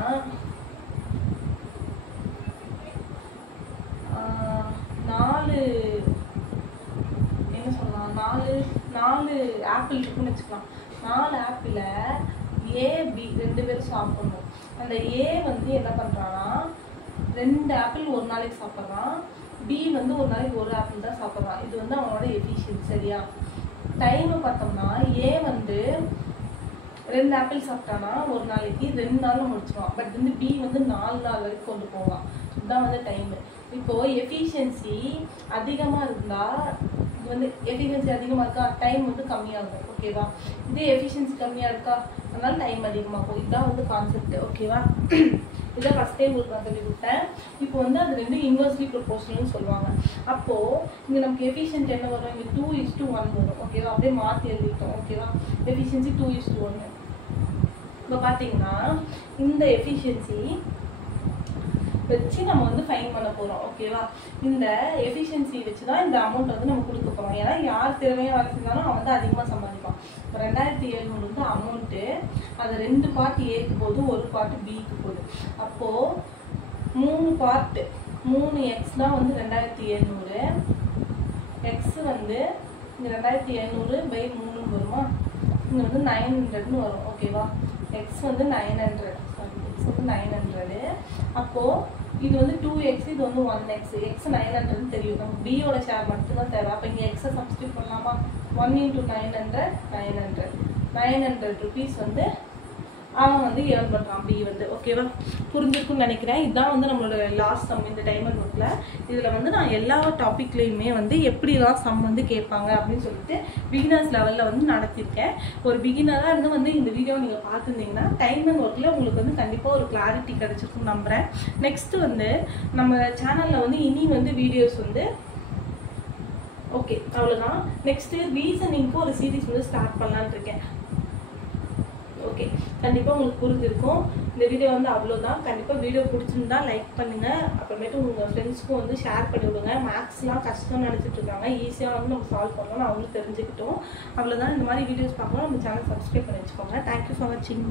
4 என்ன சொல்லலாம், 4 ஆப்பிள் இருக்குன்னு வச்சுக்கலாம். 4 ஆப்பிளை ஏ பி 2 பேரும் சாப்பிடணும். அந்த ஏ வந்து என்ன பண்ணுறான்னா 2 ஆப்பிள் ஒரு நாளைக்கு சாப்பிட்றான், பி வந்து ஒரு நாளைக்கு 1 ஆப்பிள் தான் சாப்பிட்றான். இது வந்து அவனோட எஃபிஷியன்சி. சரியா? டைமை பார்த்தோம்னா ஏ வந்து 2 ஆப்பிள் சாப்பிட்டானா ஒரு நாளைக்கு 2 நாளில் முடிச்சுவான். பட் வந்து பி வந்து 4 நாள் வரைக்கும் கொண்டு போவான். இதுதான் வந்து டைமு. இப்போது எஃபிஷியன்சி அதிகமாக இருந்தால் இது வந்து எஃபிஷியன்சி அதிகமாக இருக்கா, டைம் வந்து கம்மியாகும். ஓகேவா? இதே எஃபிஷியன்சி கம்மியாக இருக்கா, அதனால டைம் அதிகமாகும். இதுதான் வந்து கான்செப்ட். ஓகேவா? இதான் ஃபஸ்ட் டைம் உங்களுக்கு நான் சொல்லி கொடுத்தேன். இப்போ வந்து அது 2 இன்வெர்ஸ்லி ப்ரொபோர்ஷனல்னு சொல்லுவாங்க. அப்போது இங்கே நமக்கு எஃபிஷியன்ட் என்ன வரும்? இங்கே 2:1 வரும். ஓகேவா? அப்படியே மாற்றி எழுதிட்டோம். ஓகேவா? எஃபிஷியன்சி 2:1. இப்போ பார்த்தீங்கன்னா இந்த எஃபிஷியன்சி வச்சு நம்ம வந்து ஃபைன் பண்ண போகிறோம். ஓகேவா? இந்த எஃபிஷியன்சி வச்சு தான் இந்த அமௌண்ட் வந்து நம்ம கொடுக்க போகிறோம். ஏன்னா யார் திறமையாக வேலை செஞ்சாலும் அவன் வந்து அதிகமாக சம்பாதிப்பான். இப்போ 2700 வந்து அமௌண்ட்டு, அது 2 பார்ட் ஏக்கு போகுது, 1 பார்ட் பிக்கு போகுது. அப்போது 3 பார்ட்டு 3x தான் வந்து 2700. எக்ஸ் வந்து இங்கே 2700/3 வருமா? இங்கே வந்து 900ன்னு வரும். ஓகேவா? எக்ஸ் வந்து 900. எக்ஸ் வந்து 900. அப்போது இது வந்து 2x, இது வந்து 1x. எக்ஸ் 900 தெரியும். நம்ம பியோட ஷேர் மட்டும்தான் தேவை. அப்போ இங்கே எக்ஸை சப்ஸ்டியூட் பண்ணலாமா? 1 × 900 900 ருபீஸ் வந்து அவன் வந்து ஏர்ன் பண்ணுறான் பி வந்து. ஓகேவா? புரிஞ்சிருக்குன்னு நினைக்கிறேன். இதுதான் வந்து நம்மளோட லாஸ்ட் சம் இந்த டைமர் ஒர்க்கில். இதில் வந்து நான் எல்லா டாப்பிக்லேயுமே வந்து எப்படிலாம் சம் வந்து கேட்பாங்க அப்படின்னு சொல்லிட்டு பிகினர்ஸ் லெவலில் வந்து நடத்தியிருக்கேன். ஒரு பிகினராக இருந்து வந்து இந்த வீடியோ நீங்கள் பார்த்துருந்தீங்கன்னா டைமர் ஒர்க்கில் உங்களுக்கு வந்து கண்டிப்பாக ஒரு கிளாரிட்டி கிடச்சிருக்குன்னு நம்புகிறேன். நெக்ஸ்ட்டு வந்து நம்ம சேனலில் வந்து இனி வந்து வீடியோஸ் வந்து ஓகே அவ்வளோதான். நெக்ஸ்ட்டு ரீசனிங்க்கு ஒரு சீரீஸ் வந்து ஸ்டார்ட் பண்ணலான்னு இருக்கேன். ஓகே, கண்டிப்பாக உங்களுக்கு புரிஞ்சிருக்கும். இந்த வீடியோ வந்து அவ்வளோதான். கண்டிப்பாக வீடியோ பிடிச்சிருந்தா லைக் பண்ணுங்கள். அப்புறமேட்டு உங்கள் ஃப்ரெண்ட்ஸ்க்கும் வந்து ஷேர் பண்ணி விடுங்க. மேக்ஸ்லாம் கஷ்டம்னு நினச்சிட்டு இருக்காங்க, ஈஸியாக வந்து நம்ம சால்வ் பண்ணலாம், அவங்களும் தெரிஞ்சுக்கிட்டோம். அவ்வளோதான். இந்த மாதிரி வீடியோஸ் பார்க்கணும் நம்ம சேனல் சப்ஸ்கிரைப் பண்ணி வச்சுக்கோங்க. தேங்க்யூ ஃபார் வாட்சிங்.